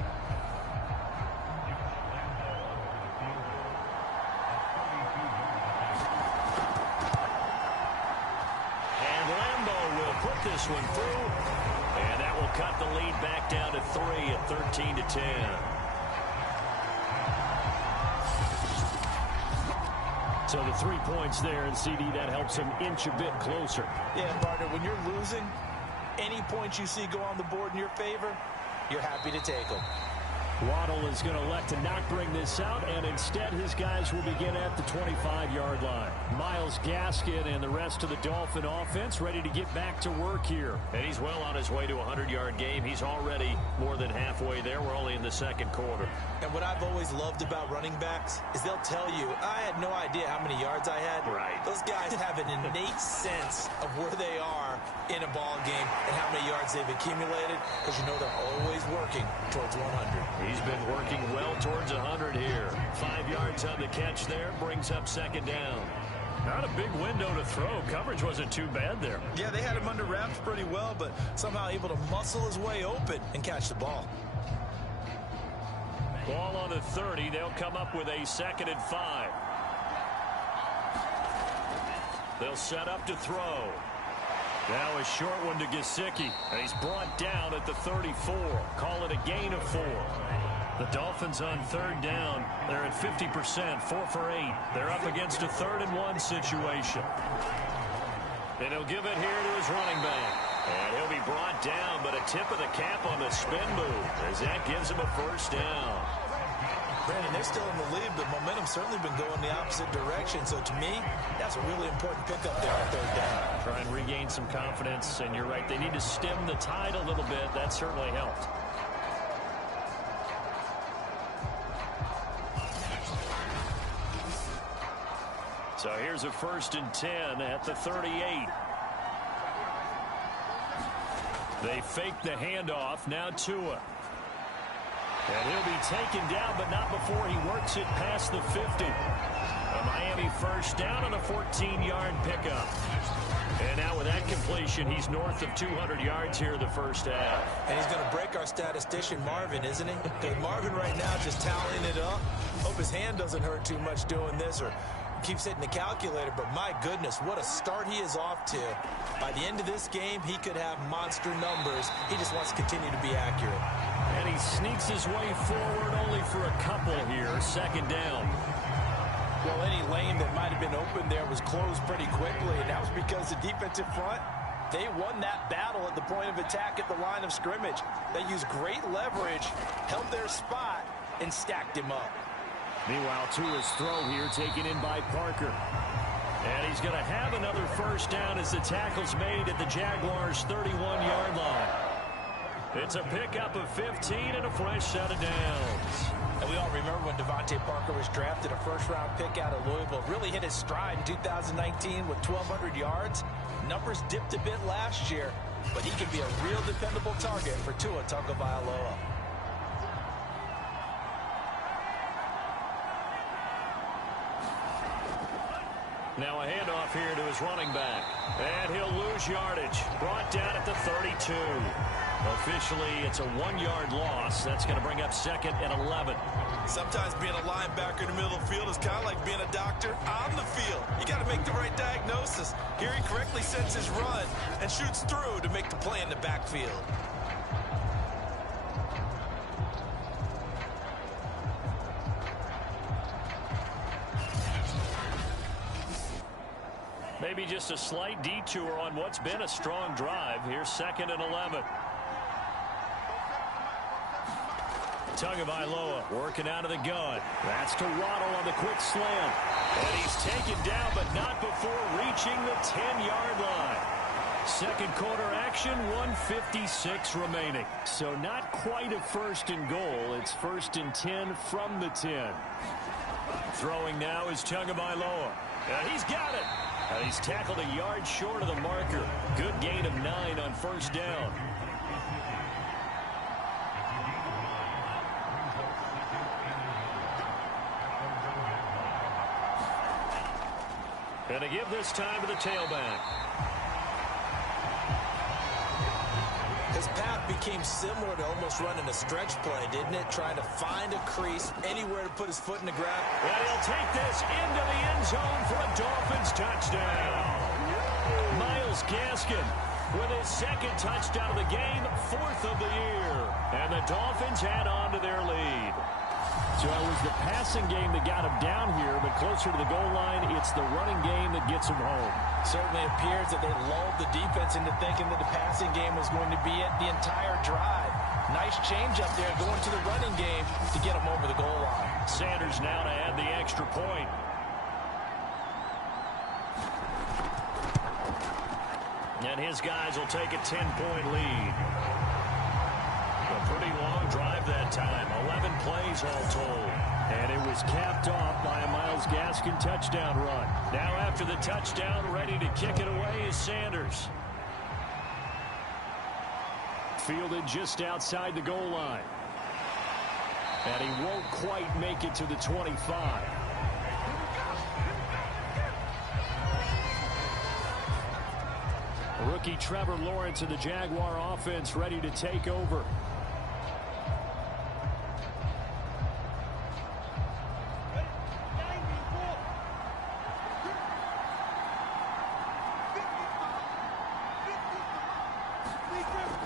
And Lambo will put this one through, and that will cut the lead back down to 3 at 13-10. So the 3 points there, and CD, that helps him inch a bit closer. Yeah, partner, when you're losing, any points you see go on the board in your favor, you're happy to take them. Waddle is going to elect to not bring this out, and instead his guys will begin at the 25-yard line. Myles Gaskin and the rest of the Dolphin offense ready to get back to work here. And he's well on his way to a 100-yard game. He's already more than halfway there. We're only in the 2nd quarter. And what I've always loved about running backs is they'll tell you, I had no idea how many yards I had. Right. Those guys have an innate sense of where they are in a ball game and how many yards they've accumulated, because you know they're always working towards 100. He's been working well towards 100 here. 5 yards on the catch there, brings up 2nd down. Not a big window to throw. Coverage wasn't too bad there. Yeah, they had him under wraps pretty well, but somehow able to muscle his way open and catch the ball. Ball on the 30. They'll come up with a 2nd and 5. They'll set up to throw. Now a short one to Gesicki. And he's brought down at the 34. Call it a gain of 4. The Dolphins on 3rd down. They're at 50%, 4 for 8. They're up against a 3rd and 1 situation. And he'll give it here to his running back. And he'll be brought down, but a tip of the cap on the spin move as that gives him a 1st down. Brandon, they're still in the lead, but momentum's certainly been going the opposite direction. So to me, that's a really important pickup there on 3rd down. Try and regain some confidence, and you're right. They need to stem the tide a little bit. That certainly helped. So here's a 1st and 10 at the 38. They fake the handoff. Now Tua. And he'll be taken down, but not before he works it past the 50. A Miami 1st down on a 14-yard pickup. And now with that completion, he's north of 200 yards here in the 1st half. And he's going to break our statistician, Marvin, isn't he? Because Marvin right now just tallying it up. Hope his hand doesn't hurt too much doing this, or keeps hitting the calculator, but my goodness, what a start he is off to. By the end of this game, he could have monster numbers. He just wants to continue to be accurate. And he sneaks his way forward only for a couple here. 2nd down. Well, any lane that might have been open there was closed pretty quickly, and that was because the defensive front, they won that battle at the point of attack at the line of scrimmage. They used great leverage, held their spot, and stacked him up. Meanwhile, Tua's throw here taken in by Parker. And he's going to have another first down as the tackle's made at the Jaguars' 31-yard line. It's a pickup of 15 and a fresh set of downs. And we all remember when Devontae Parker was drafted, a first-round pick out of Louisville. Really hit his stride in 2019 with 1,200 yards. Numbers dipped a bit last year, but he can be a real dependable target for Tua Tagovailoa. Now a handoff here to his running back. And he'll lose yardage. Brought down at the 32. Officially, it's a 1-yard loss. That's going to bring up 2nd and 11. Sometimes being a linebacker in the middle of the field is kind of like being a doctor on the field. You got to make the right diagnosis. Here he correctly sets his run and shoots through to make the play in the backfield. Maybe just a slight detour on what's been a strong drive. Here's 2nd and 11. Tagovailoa working out of the gun. That's to Waddle on the quick slant. And he's taken down, but not before reaching the 10-yard line. Second quarter action, 1:56 remaining. So not quite a 1st and goal. It's 1st and 10 from the 10. Throwing now is Tagovailoa. He's got it. He's tackled a yard short of the marker. Good gain of 9 on first down. And to give this time to the tailback. His path became similar to almost running a stretch play, didn't it? Trying to find a crease, anywhere to put his foot in the ground. And he'll take this into the end zone for a Dolphins touchdown. Myles Gaskin with his 2nd touchdown of the game, 4th of the year. And the Dolphins add on to their lead. So it was the passing game that got him down here, but closer to the goal line, it's the running game that gets him home. Certainly appears that they lulled the defense into thinking that the passing game was going to be it the entire drive. Nice change up there going to the running game to get him over the goal line. Sanders now to add the extra point. And his guys will take a 10-point lead. A pretty long drive that time. 11 plays all told. And it was capped off by a Myles Gaskin touchdown run. Now after the touchdown, ready to kick it away is Sanders. Fielded just outside the goal line. And he won't quite make it to the 25. Rookie Trevor Lawrence of the Jaguar offense ready to take over.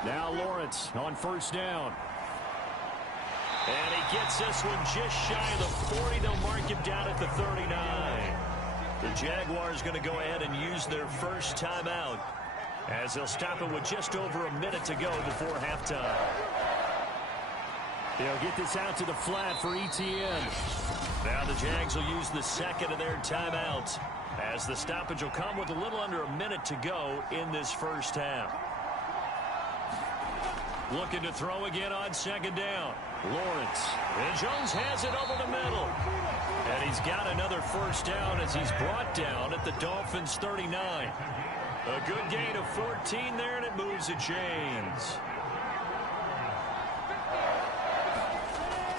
Now Lawrence on first down. And he gets this one just shy of the 40. They'll mark him down at the 39. The Jaguars going to go ahead and use their first timeout, as they'll stop it with just over a minute to go before halftime. They'll get this out to the flat for ETN. Now the Jags will use the 2nd of their timeouts, as the stoppage will come with a little under a minute to go in this first half. Looking to throw again on 2nd down. Lawrence. And Jones has it over the middle. And he's got another first down as he's brought down at the Dolphins' 39. A good gain of 14 there, and it moves the chains.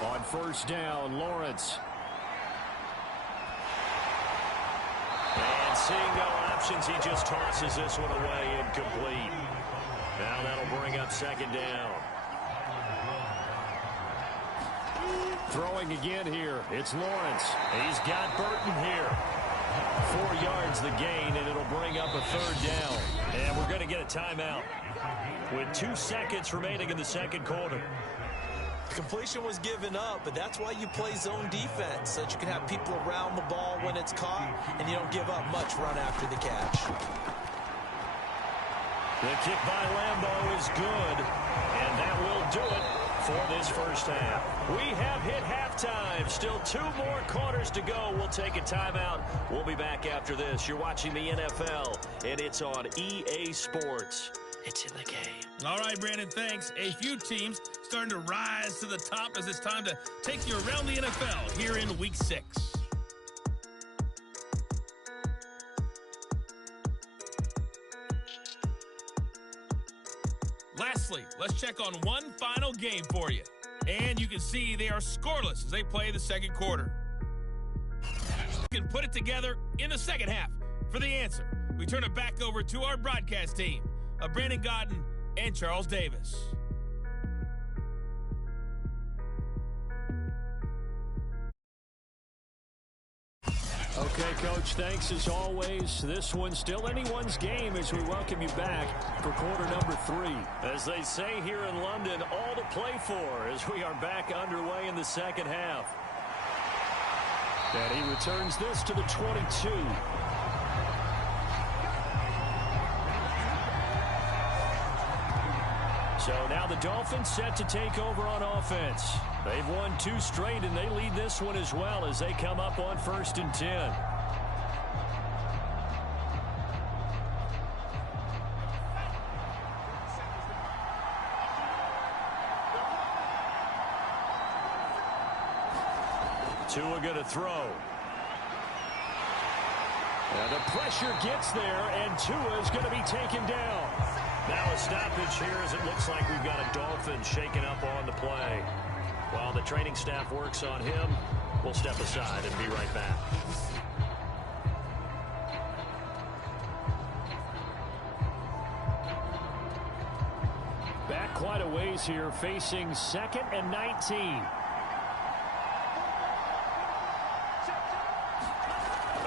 On first down, Lawrence. And seeing no options, he just tosses this one away incomplete. Now that'll bring up 2nd down. Throwing again here, it's Lawrence. He's got Burton here. 4 yards the gain, and it'll bring up a 3rd down. And we're going to get a timeout with 2 seconds remaining in the second quarter. Completion was given up, but that's why you play zone defense, so that you can have people around the ball when it's caught, and you don't give up much run after the catch. The kick by Lambeau is good, and that will do it. for this first half. We have hit halftime. Still 2 more quarters to go. We'll take a timeout. We'll be back after this. You're watching the NFL, and it's on EA Sports. It's in the game. All right, Brandon, thanks. A few teams starting to rise to the top as it's time to take you around the NFL here in Week 6. Lastly, let's check on one final game for you. And you can see they are scoreless as they play the second quarter. You can put it together in the second half. For the answer, we turn it back over to our broadcast team of Brandon Godden and Charles Davis. Okay, Coach, thanks as always. This one's still anyone's game as we welcome you back for quarter number 3. As they say here in London, all to play for as we are back underway in the second half. And he returns this to the 22. So now the Dolphins set to take over on offense. They've won 2 straight, and they lead this one as well as they come up on 1st and 10. Tua going to throw. And the pressure gets there, and Tua is going to be taken down. Now a stoppage here as it looks like we've got a Dolphin shaken up on the play. While the training staff works on him, we'll step aside and be right back. Back quite a ways here, facing 2nd and 19.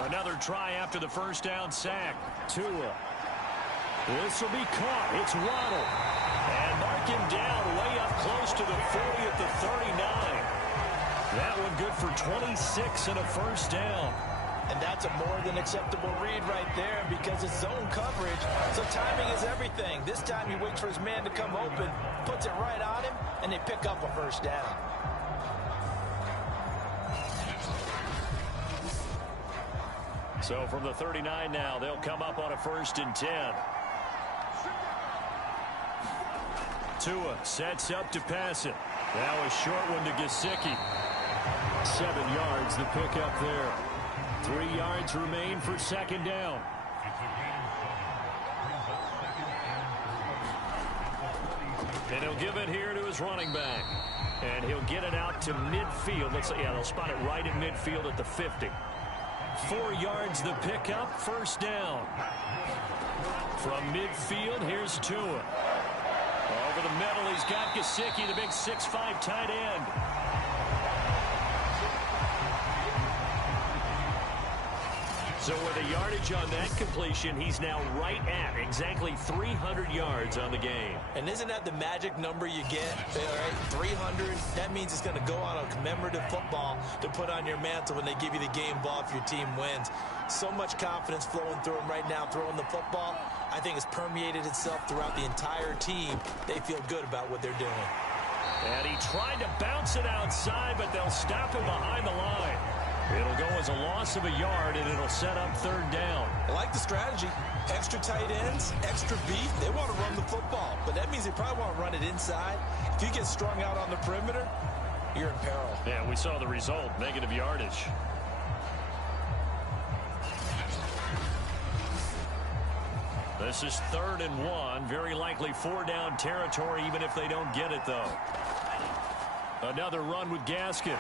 Another try after the first down sack. Tua. This will be caught. It's Waddle. And mark him down way up close to the 40 at the 39. That one good for 26 and a first down. And that's a more than acceptable read right there because it's zone coverage. So timing is everything. This time he waits for his man to come open, puts it right on him, and they pick up a first down. So from the 39 now, they'll come up on a 1st and 10. Tua sets up to pass it. Now a short one to Gesicki. 7 yards the pickup there. 3 yards remain for 2nd down. And he'll give it here to his running back. And he'll get it out to midfield. Looks like, yeah, they'll spot it right in midfield at the 50. 4 yards the pickup, 1st down. From midfield, here's Tua. Over the middle, he's got Gesicki, the big 6'5" tight end. So with a yardage on that completion, he's now right at exactly 300 yards on the game. And isn't that the magic number you get? All right, 300. That means it's going to go on a commemorative football to put on your mantle when they give you the game ball if your team wins. So much confidence flowing through him right now, throwing the football. I think it's permeated itself throughout the entire team. They feel good about what they're doing. And he tried to bounce it outside, but they'll stop him behind the line. It'll go as a loss of a yard, and it'll set up 3rd down. I like the strategy. Extra tight ends, extra beef. They want to run the football, but that means they probably want to run it inside. If you get strung out on the perimeter, you're in peril. Yeah, we saw the result, negative yardage. This is 3rd and 1. Very likely 4-down territory, even if they don't get it, though. Another run with Gaskin.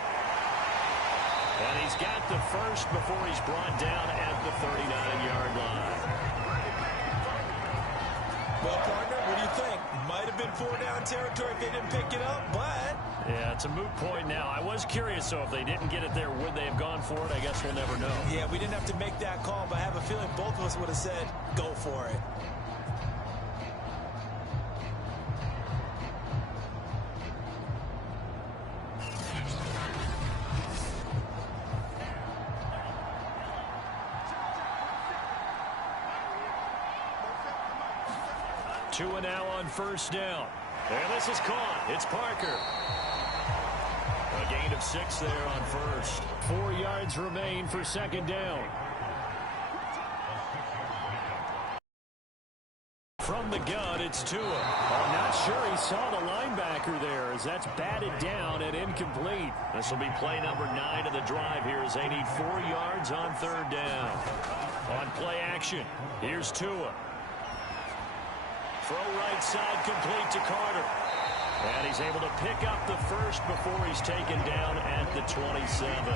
And he's got the first before he's brought down at the 39-yard line. Well, partner, what do you think? Might have been 4-down territory if they didn't pick it up, but... Yeah, it's a moot point now. I was curious, so if they didn't get it there, would they have gone for it? I guess we'll never know. Yeah, we didn't have to make that call, but I have a feeling both of us would have said, go for it. Tua now on 1st down. And this is caught. It's Parker. A gain of 6 there on first. 4 yards remain for second down. From the gun, it's Tua. I'm not sure he saw the linebacker there as that's batted down and incomplete. This will be play number 9 of the drive here as they need 4 yards on third down. On play action, here's Tua. Throw right side complete to Carter. And he's able to pick up the first before he's taken down at the 27.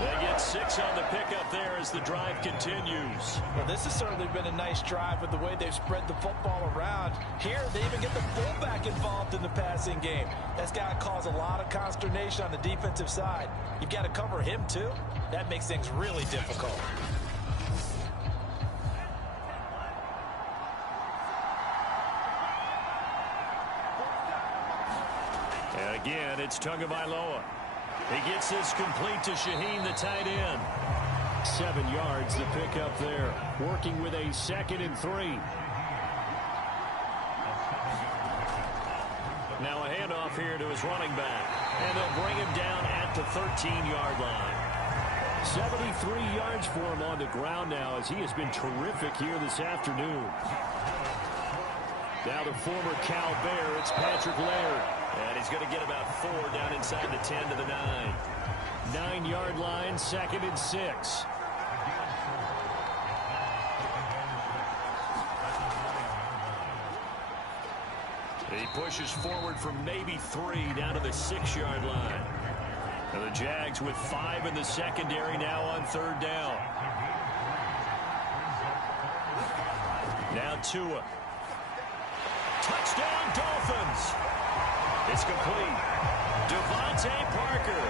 They get 6 on the pickup there as the drive continues. Well, this has certainly been a nice drive with the way they've spread the football around. Here, they even get the fullback involved in the passing game. That's got to cause a lot of consternation on the defensive side. You've got to cover him, too. That makes things really difficult. And again, it's Tagovailoa. He gets this complete to Shaheen, the tight end. 7 yards, the pickup there. Working with a 2nd and 3. Now a handoff here to his running back. And they'll bring him down at the 13-yard line. 73 yards for him on the ground now as he has been terrific here this afternoon. Now the former Cal Bear, it's Patrick Laird. And he's going to get about 4 down inside the 10 to the 9. 9-yard line, 2nd and 6. He pushes forward from maybe 3 down to the 6-yard line. And the Jags with 5 in the secondary now on third down. Now Tua. Touchdown, Dolphins. It's complete. Devontae Parker,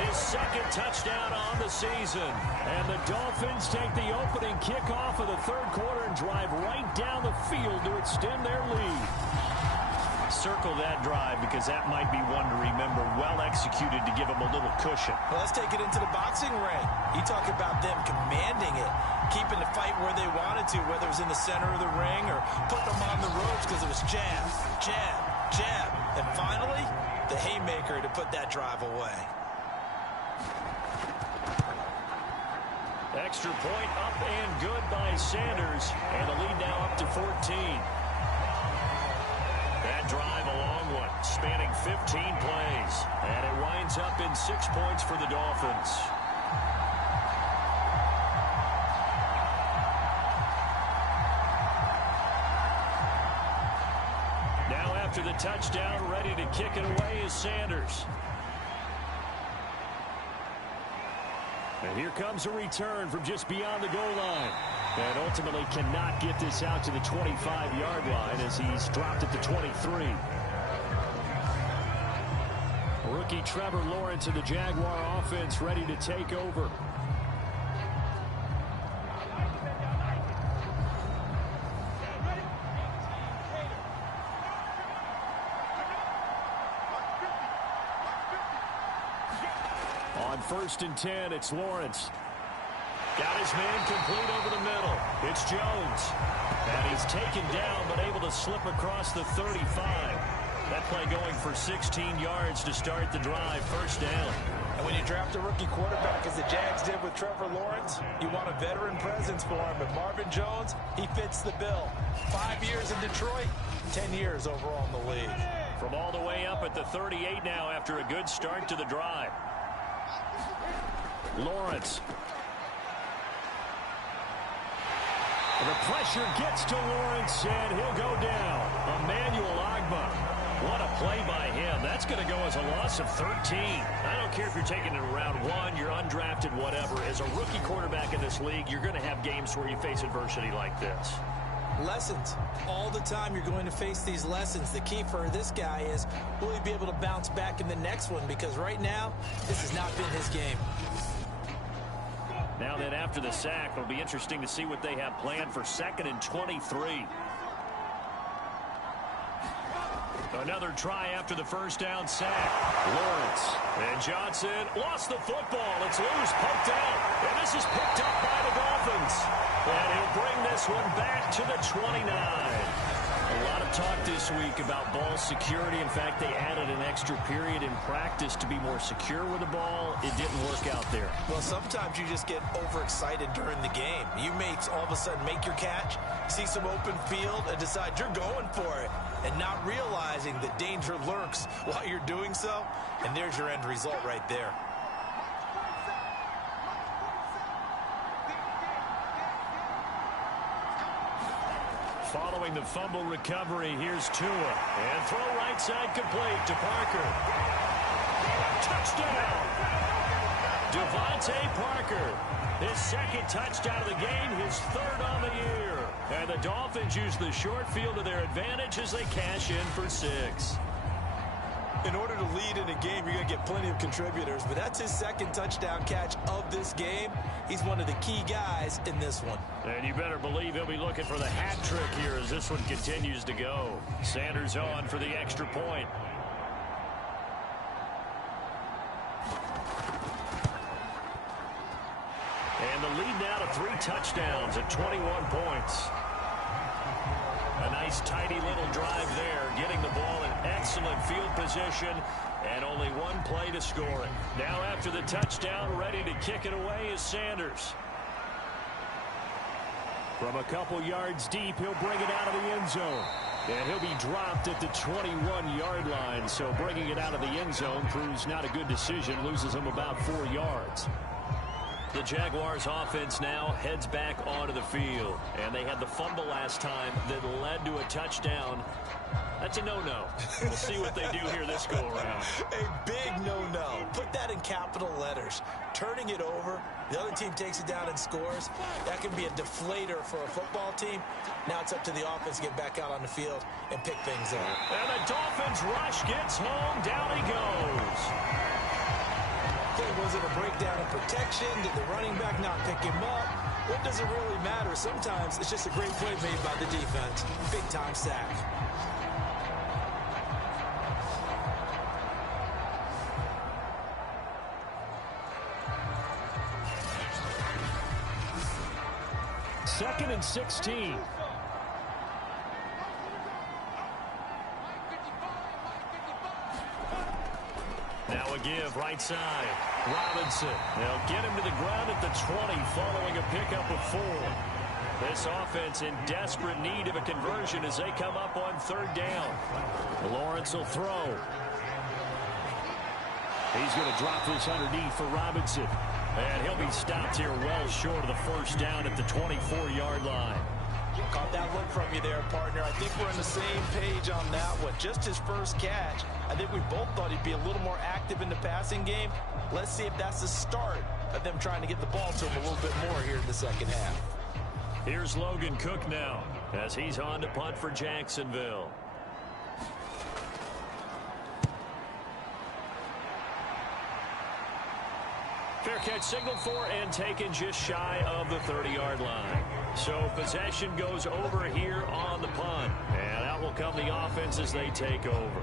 his 2nd touchdown on the season. And the Dolphins take the opening kickoff of the third quarter and drive right down the field to extend their lead. Circle that drive because that might be one to remember. Well executed to give them a little cushion. Well, let's take it into the boxing ring. You talk about them commanding it, keeping the fight where they wanted to, whether it was in the center of the ring or putting them on the ropes because it was jab, jab, jab. And finally, the haymaker to put that drive away. Extra point up and good by Sanders. And the lead now up to 14. That drive a long one, spanning 15 plays. And it winds up in 6 points for the Dolphins. Now after the touchdown, ready to kick it away is Sanders. And here comes a return from just beyond the goal line. And ultimately cannot get this out to the 25-yard line as he's dropped at the 23. Rookie Trevor Lawrence of the Jaguar offense ready to take over. On 1st and 10, it's Lawrence. Got his man complete over the middle. It's Jones. And he's taken down but able to slip across the 35. That play going for 16 yards to start the drive. First down. And when you draft a rookie quarterback, as the Jags did with Trevor Lawrence, you want a veteran presence for him. But Marvin Jones, he fits the bill. 5 years in Detroit, 10 years overall in the league. From all the way up at the 38 now after a good start to the drive. Lawrence. The pressure gets to Lawrence, and he'll go down. Emmanuel Ogbah. What a play by him. That's going to go as a loss of 13. I don't care if you're taking it in round 1, you're undrafted, whatever. As a rookie quarterback in this league, you're going to have games where you face adversity like this. Lessons. All the time you're going to face these lessons. The key for this guy is, will he be able to bounce back in the next one? Because right now, this has not been his game. Now then, after the sack, it'll be interesting to see what they have planned for 2nd and 23. Another try after the first down sack. Lawrence. And Johnson lost the football. It's loose, poked out. And this is picked up by the Dolphins. And he'll bring this one back to the 29. A lot of talk this week about ball security. In fact, they added an extra period in practice to be more secure with the ball. It didn't work out there. Well, sometimes you just get overexcited during the game. You may all of a sudden make your catch, see some open field, and decide you're going for it, and not realizing the danger lurks while you're doing so. And there's your end result right there. Following the fumble recovery, here's Tua. And throw right side complete to Parker. Touchdown! Devontae Parker. His second touchdown of the game, his third on the year. And the Dolphins use the short field to their advantage as they cash in for 6. In order to lead in a game, you're going to get plenty of contributors, but that's his second touchdown catch of this game. He's one of the key guys in this one. And you better believe he'll be looking for the hat trick here as this one continues to go. Sanders on for the extra point. And the lead now to 3 touchdowns at 21 points. A nice tidy little drive there, getting the ball in excellent field position, and only one play to score it. Now after the touchdown, ready to kick it away is Sanders. From a couple yards deep, he'll bring it out of the end zone. And he'll be dropped at the 21-yard line, so bringing it out of the end zone proves not a good decision, loses him about 4 yards. The Jaguars offense now heads back onto the field. And they had the fumble last time that led to a touchdown. That's a no-no. We'll see what they do here this go-around. A big no-no. Put that in capital letters. Turning it over, the other team takes it down and scores. That can be a deflator for a football team. Now it's up to the offense to get back out on the field and pick things up. And the Dolphins rush gets home. Down he goes. Was it a breakdown in protection? Did the running back not pick him up? What does it really matter? Sometimes it's just a great play made by the defense. Big-time sack. Second and 16. Now a give right side. Robinson. They'll get him to the ground at the 20 following a pickup of 4. This offense in desperate need of a conversion as they come up on 3rd down. Lawrence will throw. He's going to drop this underneath for Robinson. And he'll be stopped here well short of the 1st down at the 24-yard line. Caught that look from you there, partner. I think we're on the same page on that one. Just his first catch. I think we both thought he'd be a little more active in the passing game. Let's see if that's the start of them trying to get the ball to him a little bit more here in the second half. Here's Logan Cook now as he's on to punt for Jacksonville. Fair catch signaled for and taken just shy of the 30-yard line. So possession goes over here on the punt. And out will come the offense as they take over.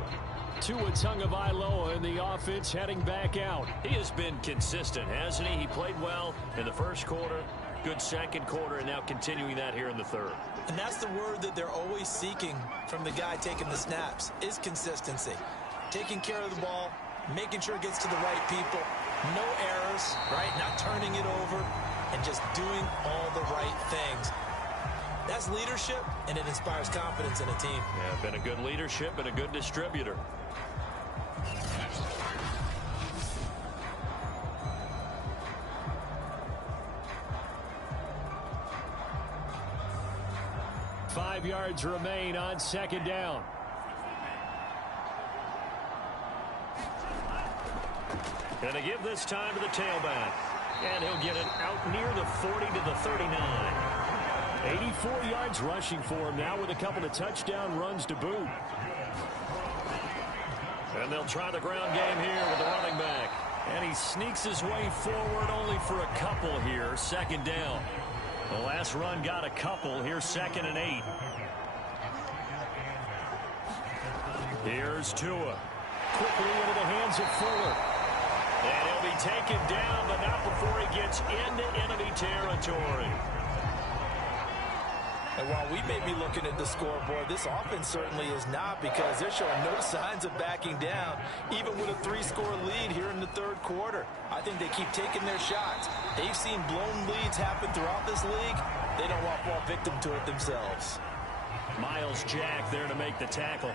Tua Tagovailoa in the offense heading back out. He has been consistent, hasn't he? He played well in the first quarter, good second quarter, and now continuing that here in the third. And that's the word that they're always seeking from the guy taking the snaps, is consistency. Taking care of the ball, making sure it gets to the right people. No errors, right? Not turning it over and just doing all the right things. That's leadership, and it inspires confidence in a team. Yeah, been a good leadership and a good distributor. Five yards remain on 2nd down. Going to give this time to the tailback. And he'll get it out near the 40 to the 39. 84 yards rushing for him now with a couple of touchdown runs to boot. And they'll try the ground game here with the running back. And he sneaks his way forward only for a couple here. 2nd down. The last run got a couple. Here's 2nd and 8. Here's Tua. Quickly into the hands of Fuller. And he'll be taken down, but not before he gets into enemy territory. And while we may be looking at the scoreboard, this offense certainly is not, because they're showing no signs of backing down, even with a 3-score lead here in the third quarter. I think they keep taking their shots. They've seen blown leads happen throughout this league. They don't want to fall victim to it themselves. Miles Jack there to make the tackle.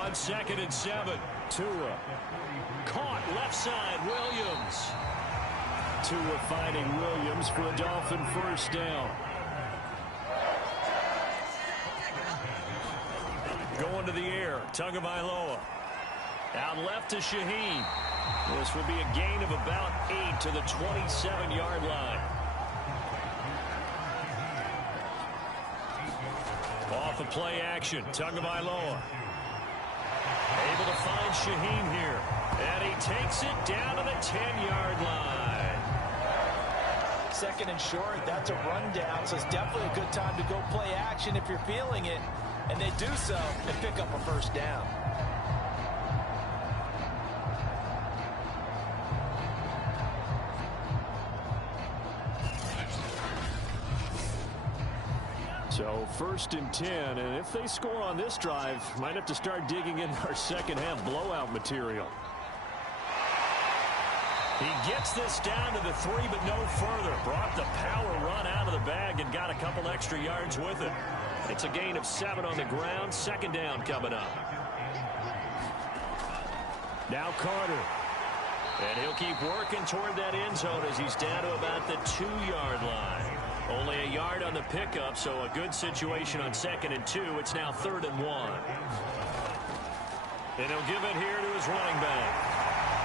On 2nd and 7, Tua. Caught left side, Williams. Tua finding Williams for a Dolphin first down. Going to the air, Tagovailoa. Out left to Shaheen. This will be a gain of about 8 to the 27-yard line. Off of play action, Tagovailoa. Able to find Shaheen here. And he takes it down to the 10-yard line. 2nd and short, that's a rundown, so it's definitely a good time to go play action if you're feeling it. And they do so and pick up a first down. So 1st and 10, and if they score on this drive, might have to start digging in our second half blowout material. He gets this down to the 3, but no further. Brought the power run out of the bag and got a couple extra yards with it. It's a gain of 7 on the ground. 2nd down coming up. Now Carter. And he'll keep working toward that end zone as he's down to about the 2-yard line. Only a yard on the pickup, so a good situation on 2nd and 2. It's now 3rd and 1. And he'll give it here to his running back.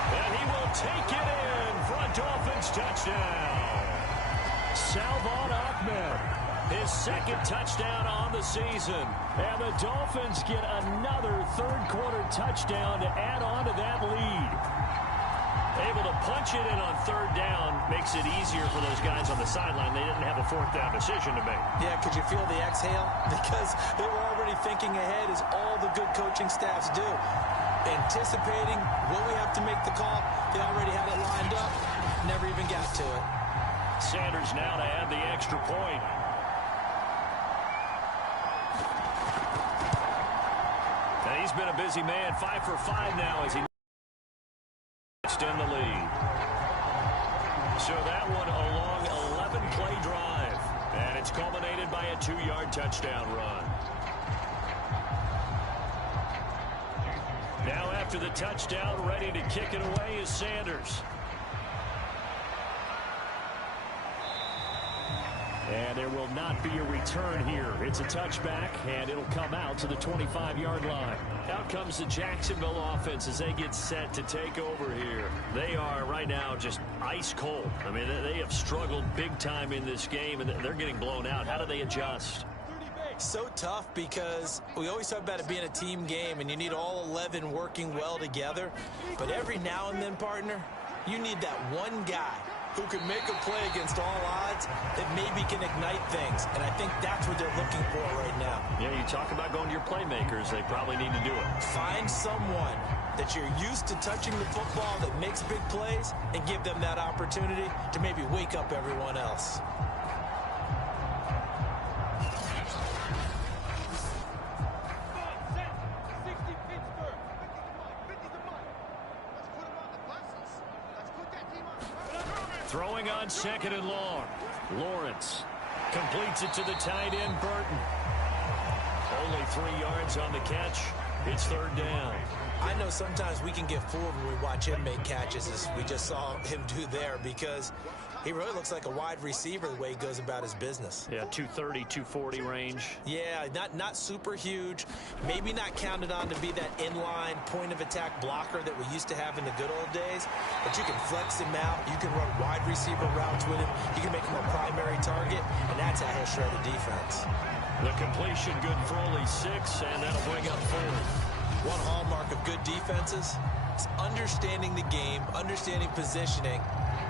And he will take it in for a Dolphins touchdown. Salvon Ahmed, his 2nd touchdown on the season. And the Dolphins get another third-quarter touchdown to add on to that lead. Able to punch it in on 3rd down makes it easier for those guys on the sideline. They didn't have a 4th down decision to make. Yeah, could you feel the exhale? Because they were already thinking ahead, as all the good coaching staffs do. Anticipating, will we have to make the call? They already had it lined up. Never even got to it. Sanders now to add the extra point. And he's been a busy man. 5 for 5 now as he in the lead. So that one a long 11-play drive. And it's culminated by a 2-yard touchdown run. Now after the touchdown, ready to kick it away is Sanders. And there will not be a return here. It's a touchback, and it'll come out to the 25-yard line. Out comes the Jacksonville offense as they get set to take over here. They are right now just ice cold. I mean, they have struggled big time in this game, and they're getting blown out. How do they adjust? So tough, because we always talk about it being a team game, and you need all 11 working well together. But every now and then, partner, you need that one guy who can make a play against all odds that maybe can ignite things. And I think that's what they're looking for right now. Yeah, you talk about going to your playmakers. They probably need to do it. Find someone that you're used to touching the football that makes big plays and give them that opportunity to maybe wake up everyone else. Throwing on 2nd and long. Lawrence completes it to the tight end, Burton. Only 3 yards on the catch. It's 3rd down. I know sometimes we can get fooled when we watch him make catches, as we just saw him do there, because he really looks like a wide receiver the way he goes about his business. Yeah, 230, 240 range. Yeah, not super huge. Maybe not counted on to be that inline point-of-attack blocker that we used to have in the good old days. But you can flex him out. You can run wide receiver routes with him. You can make him a primary target, and that's how he'll shred the defense. The completion good for only 6, and that'll bring up 4th. One hallmark of good defenses is understanding the game, understanding positioning,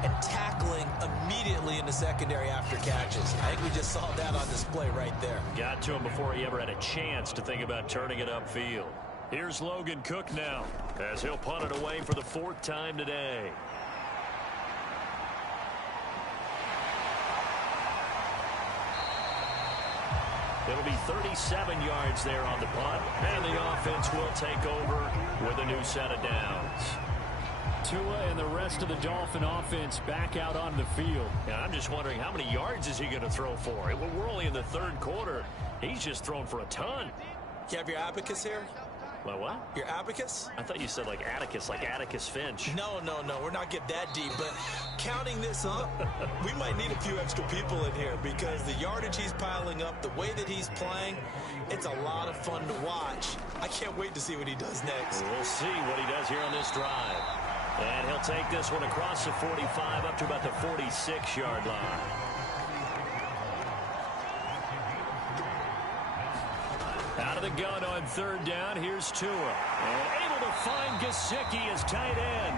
and tackling immediately in the secondary after catches. I think we just saw that on display right there. Got to him before he ever had a chance to think about turning it upfield. Here's Logan Cook now, as he'll punt it away for the 4th time today. It'll be 37 yards there on the punt. And the offense will take over with a new set of downs. Tua and the rest of the Dolphin offense back out on the field. Yeah, I'm just wondering how many yards is he going to throw for? We're only in the third quarter. He's just thrown for a ton. You have your abacus here? My what? Your abacus? I thought you said like Atticus Finch. No. We're not getting that deep. But counting this up, we might need a few extra people in here because the yardage he's piling up, the way that he's playing, it's a lot of fun to watch. I can't wait to see what he does next. We'll see what he does here on this drive. And he'll take this one across the 45 up to about the 46-yard line. Out of the gun on third down, here's Tua. And able to find Gesicki as tight end.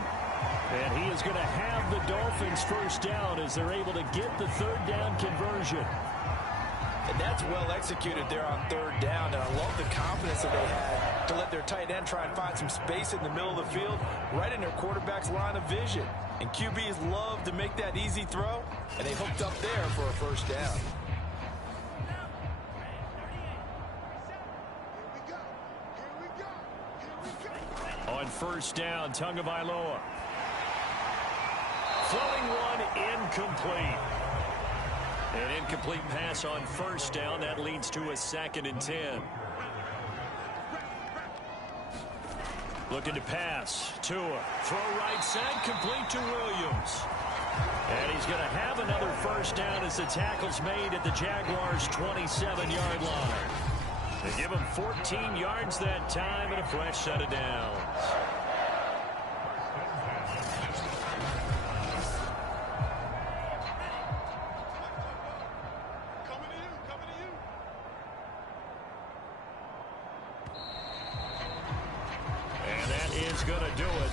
And he is going to have the Dolphins first down as they're able to get the third down conversion. And that's well executed there on third down. And I love the confidence that they had to let their tight end try and find some space in the middle of the field, right in their quarterback's line of vision. And QBs love to make that easy throw, and they hooked up there for a first down. On first down, Tagovailoa. Floating one, incomplete. An incomplete pass on first down. That leads to a 2nd and 10. Looking to pass. Tua. Throw right side, complete to Williams. And he's going to have another first down as the tackle's made at the Jaguars' 27-yard line. They give him 14 yards that time and a fresh set of downs. Going to do it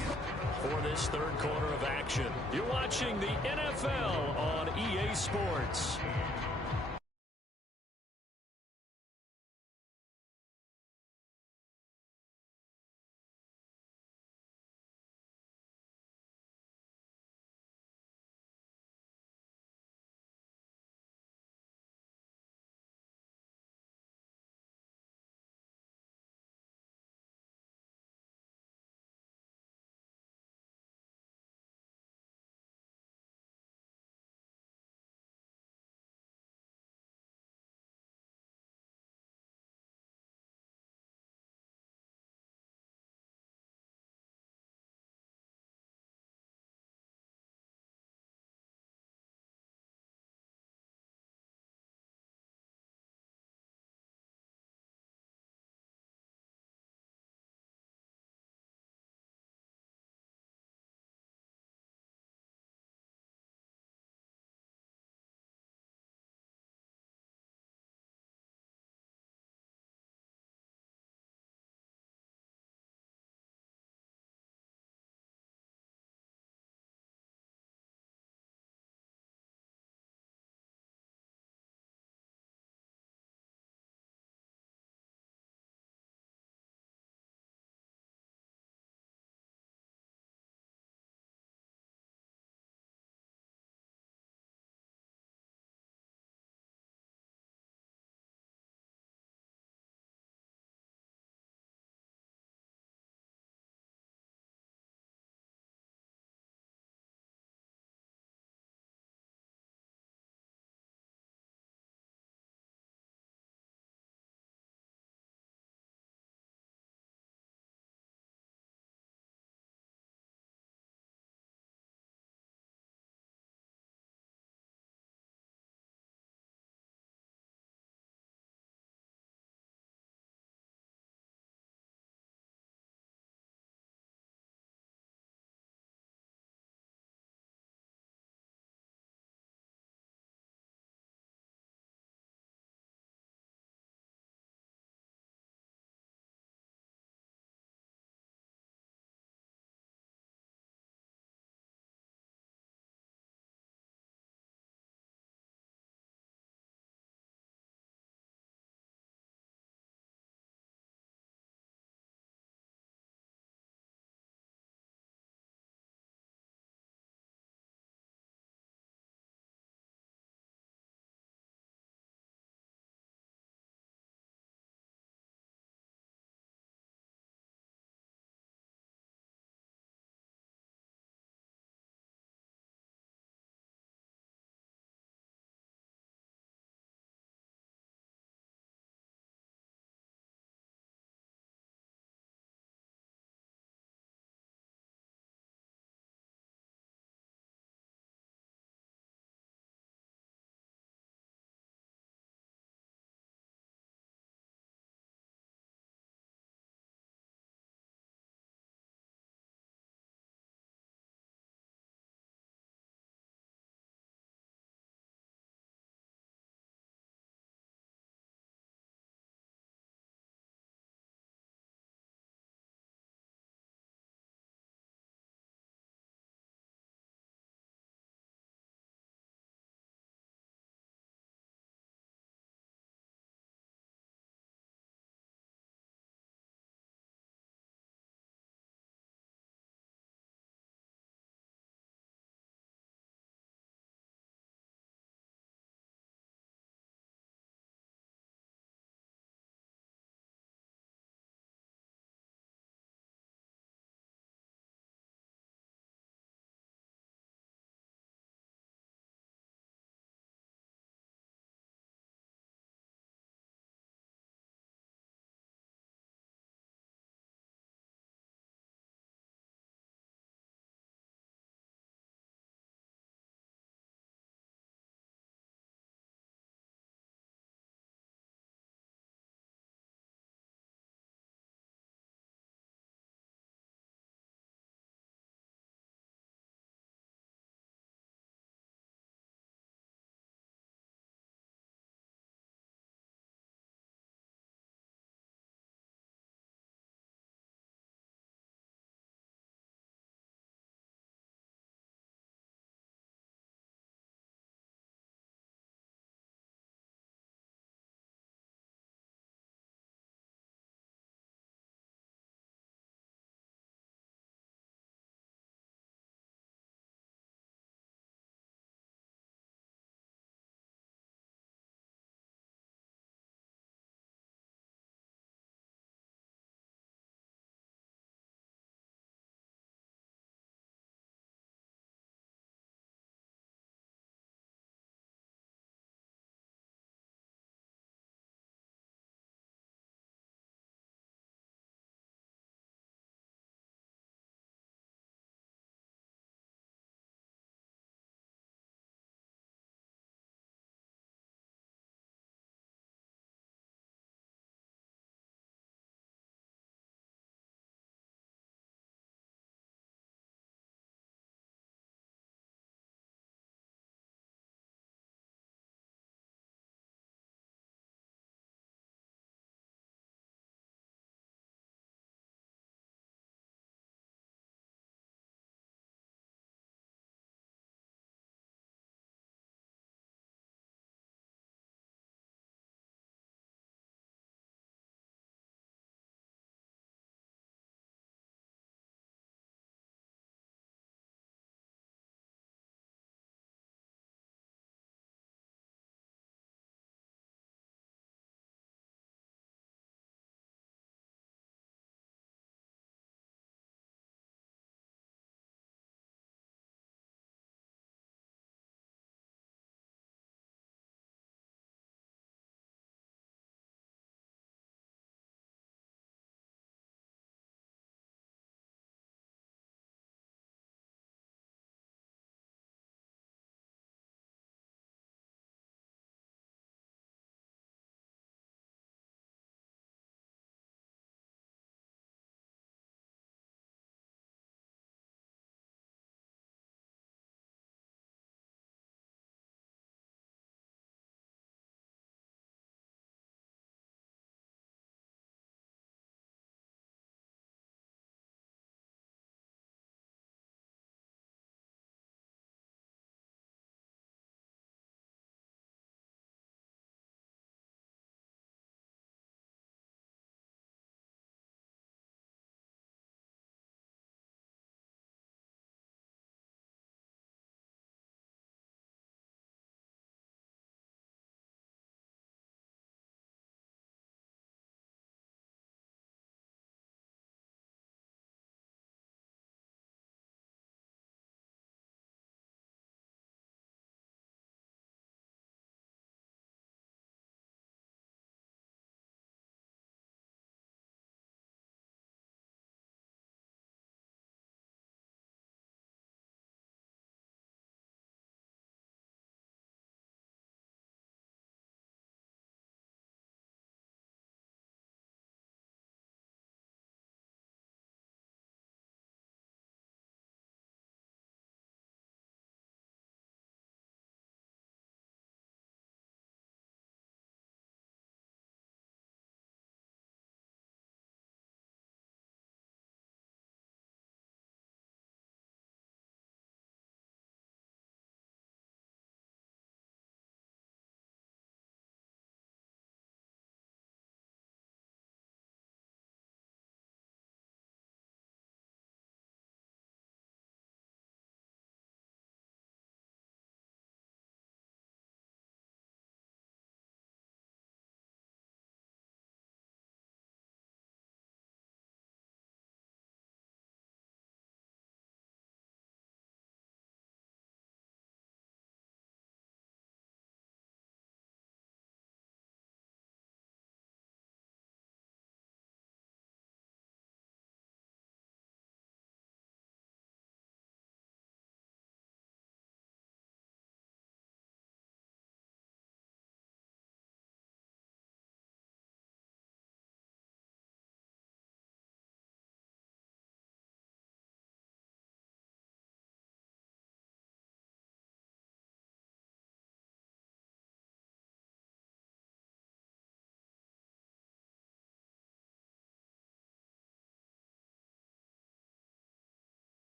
for this third quarter of action. You're watching the NFL on EA Sports.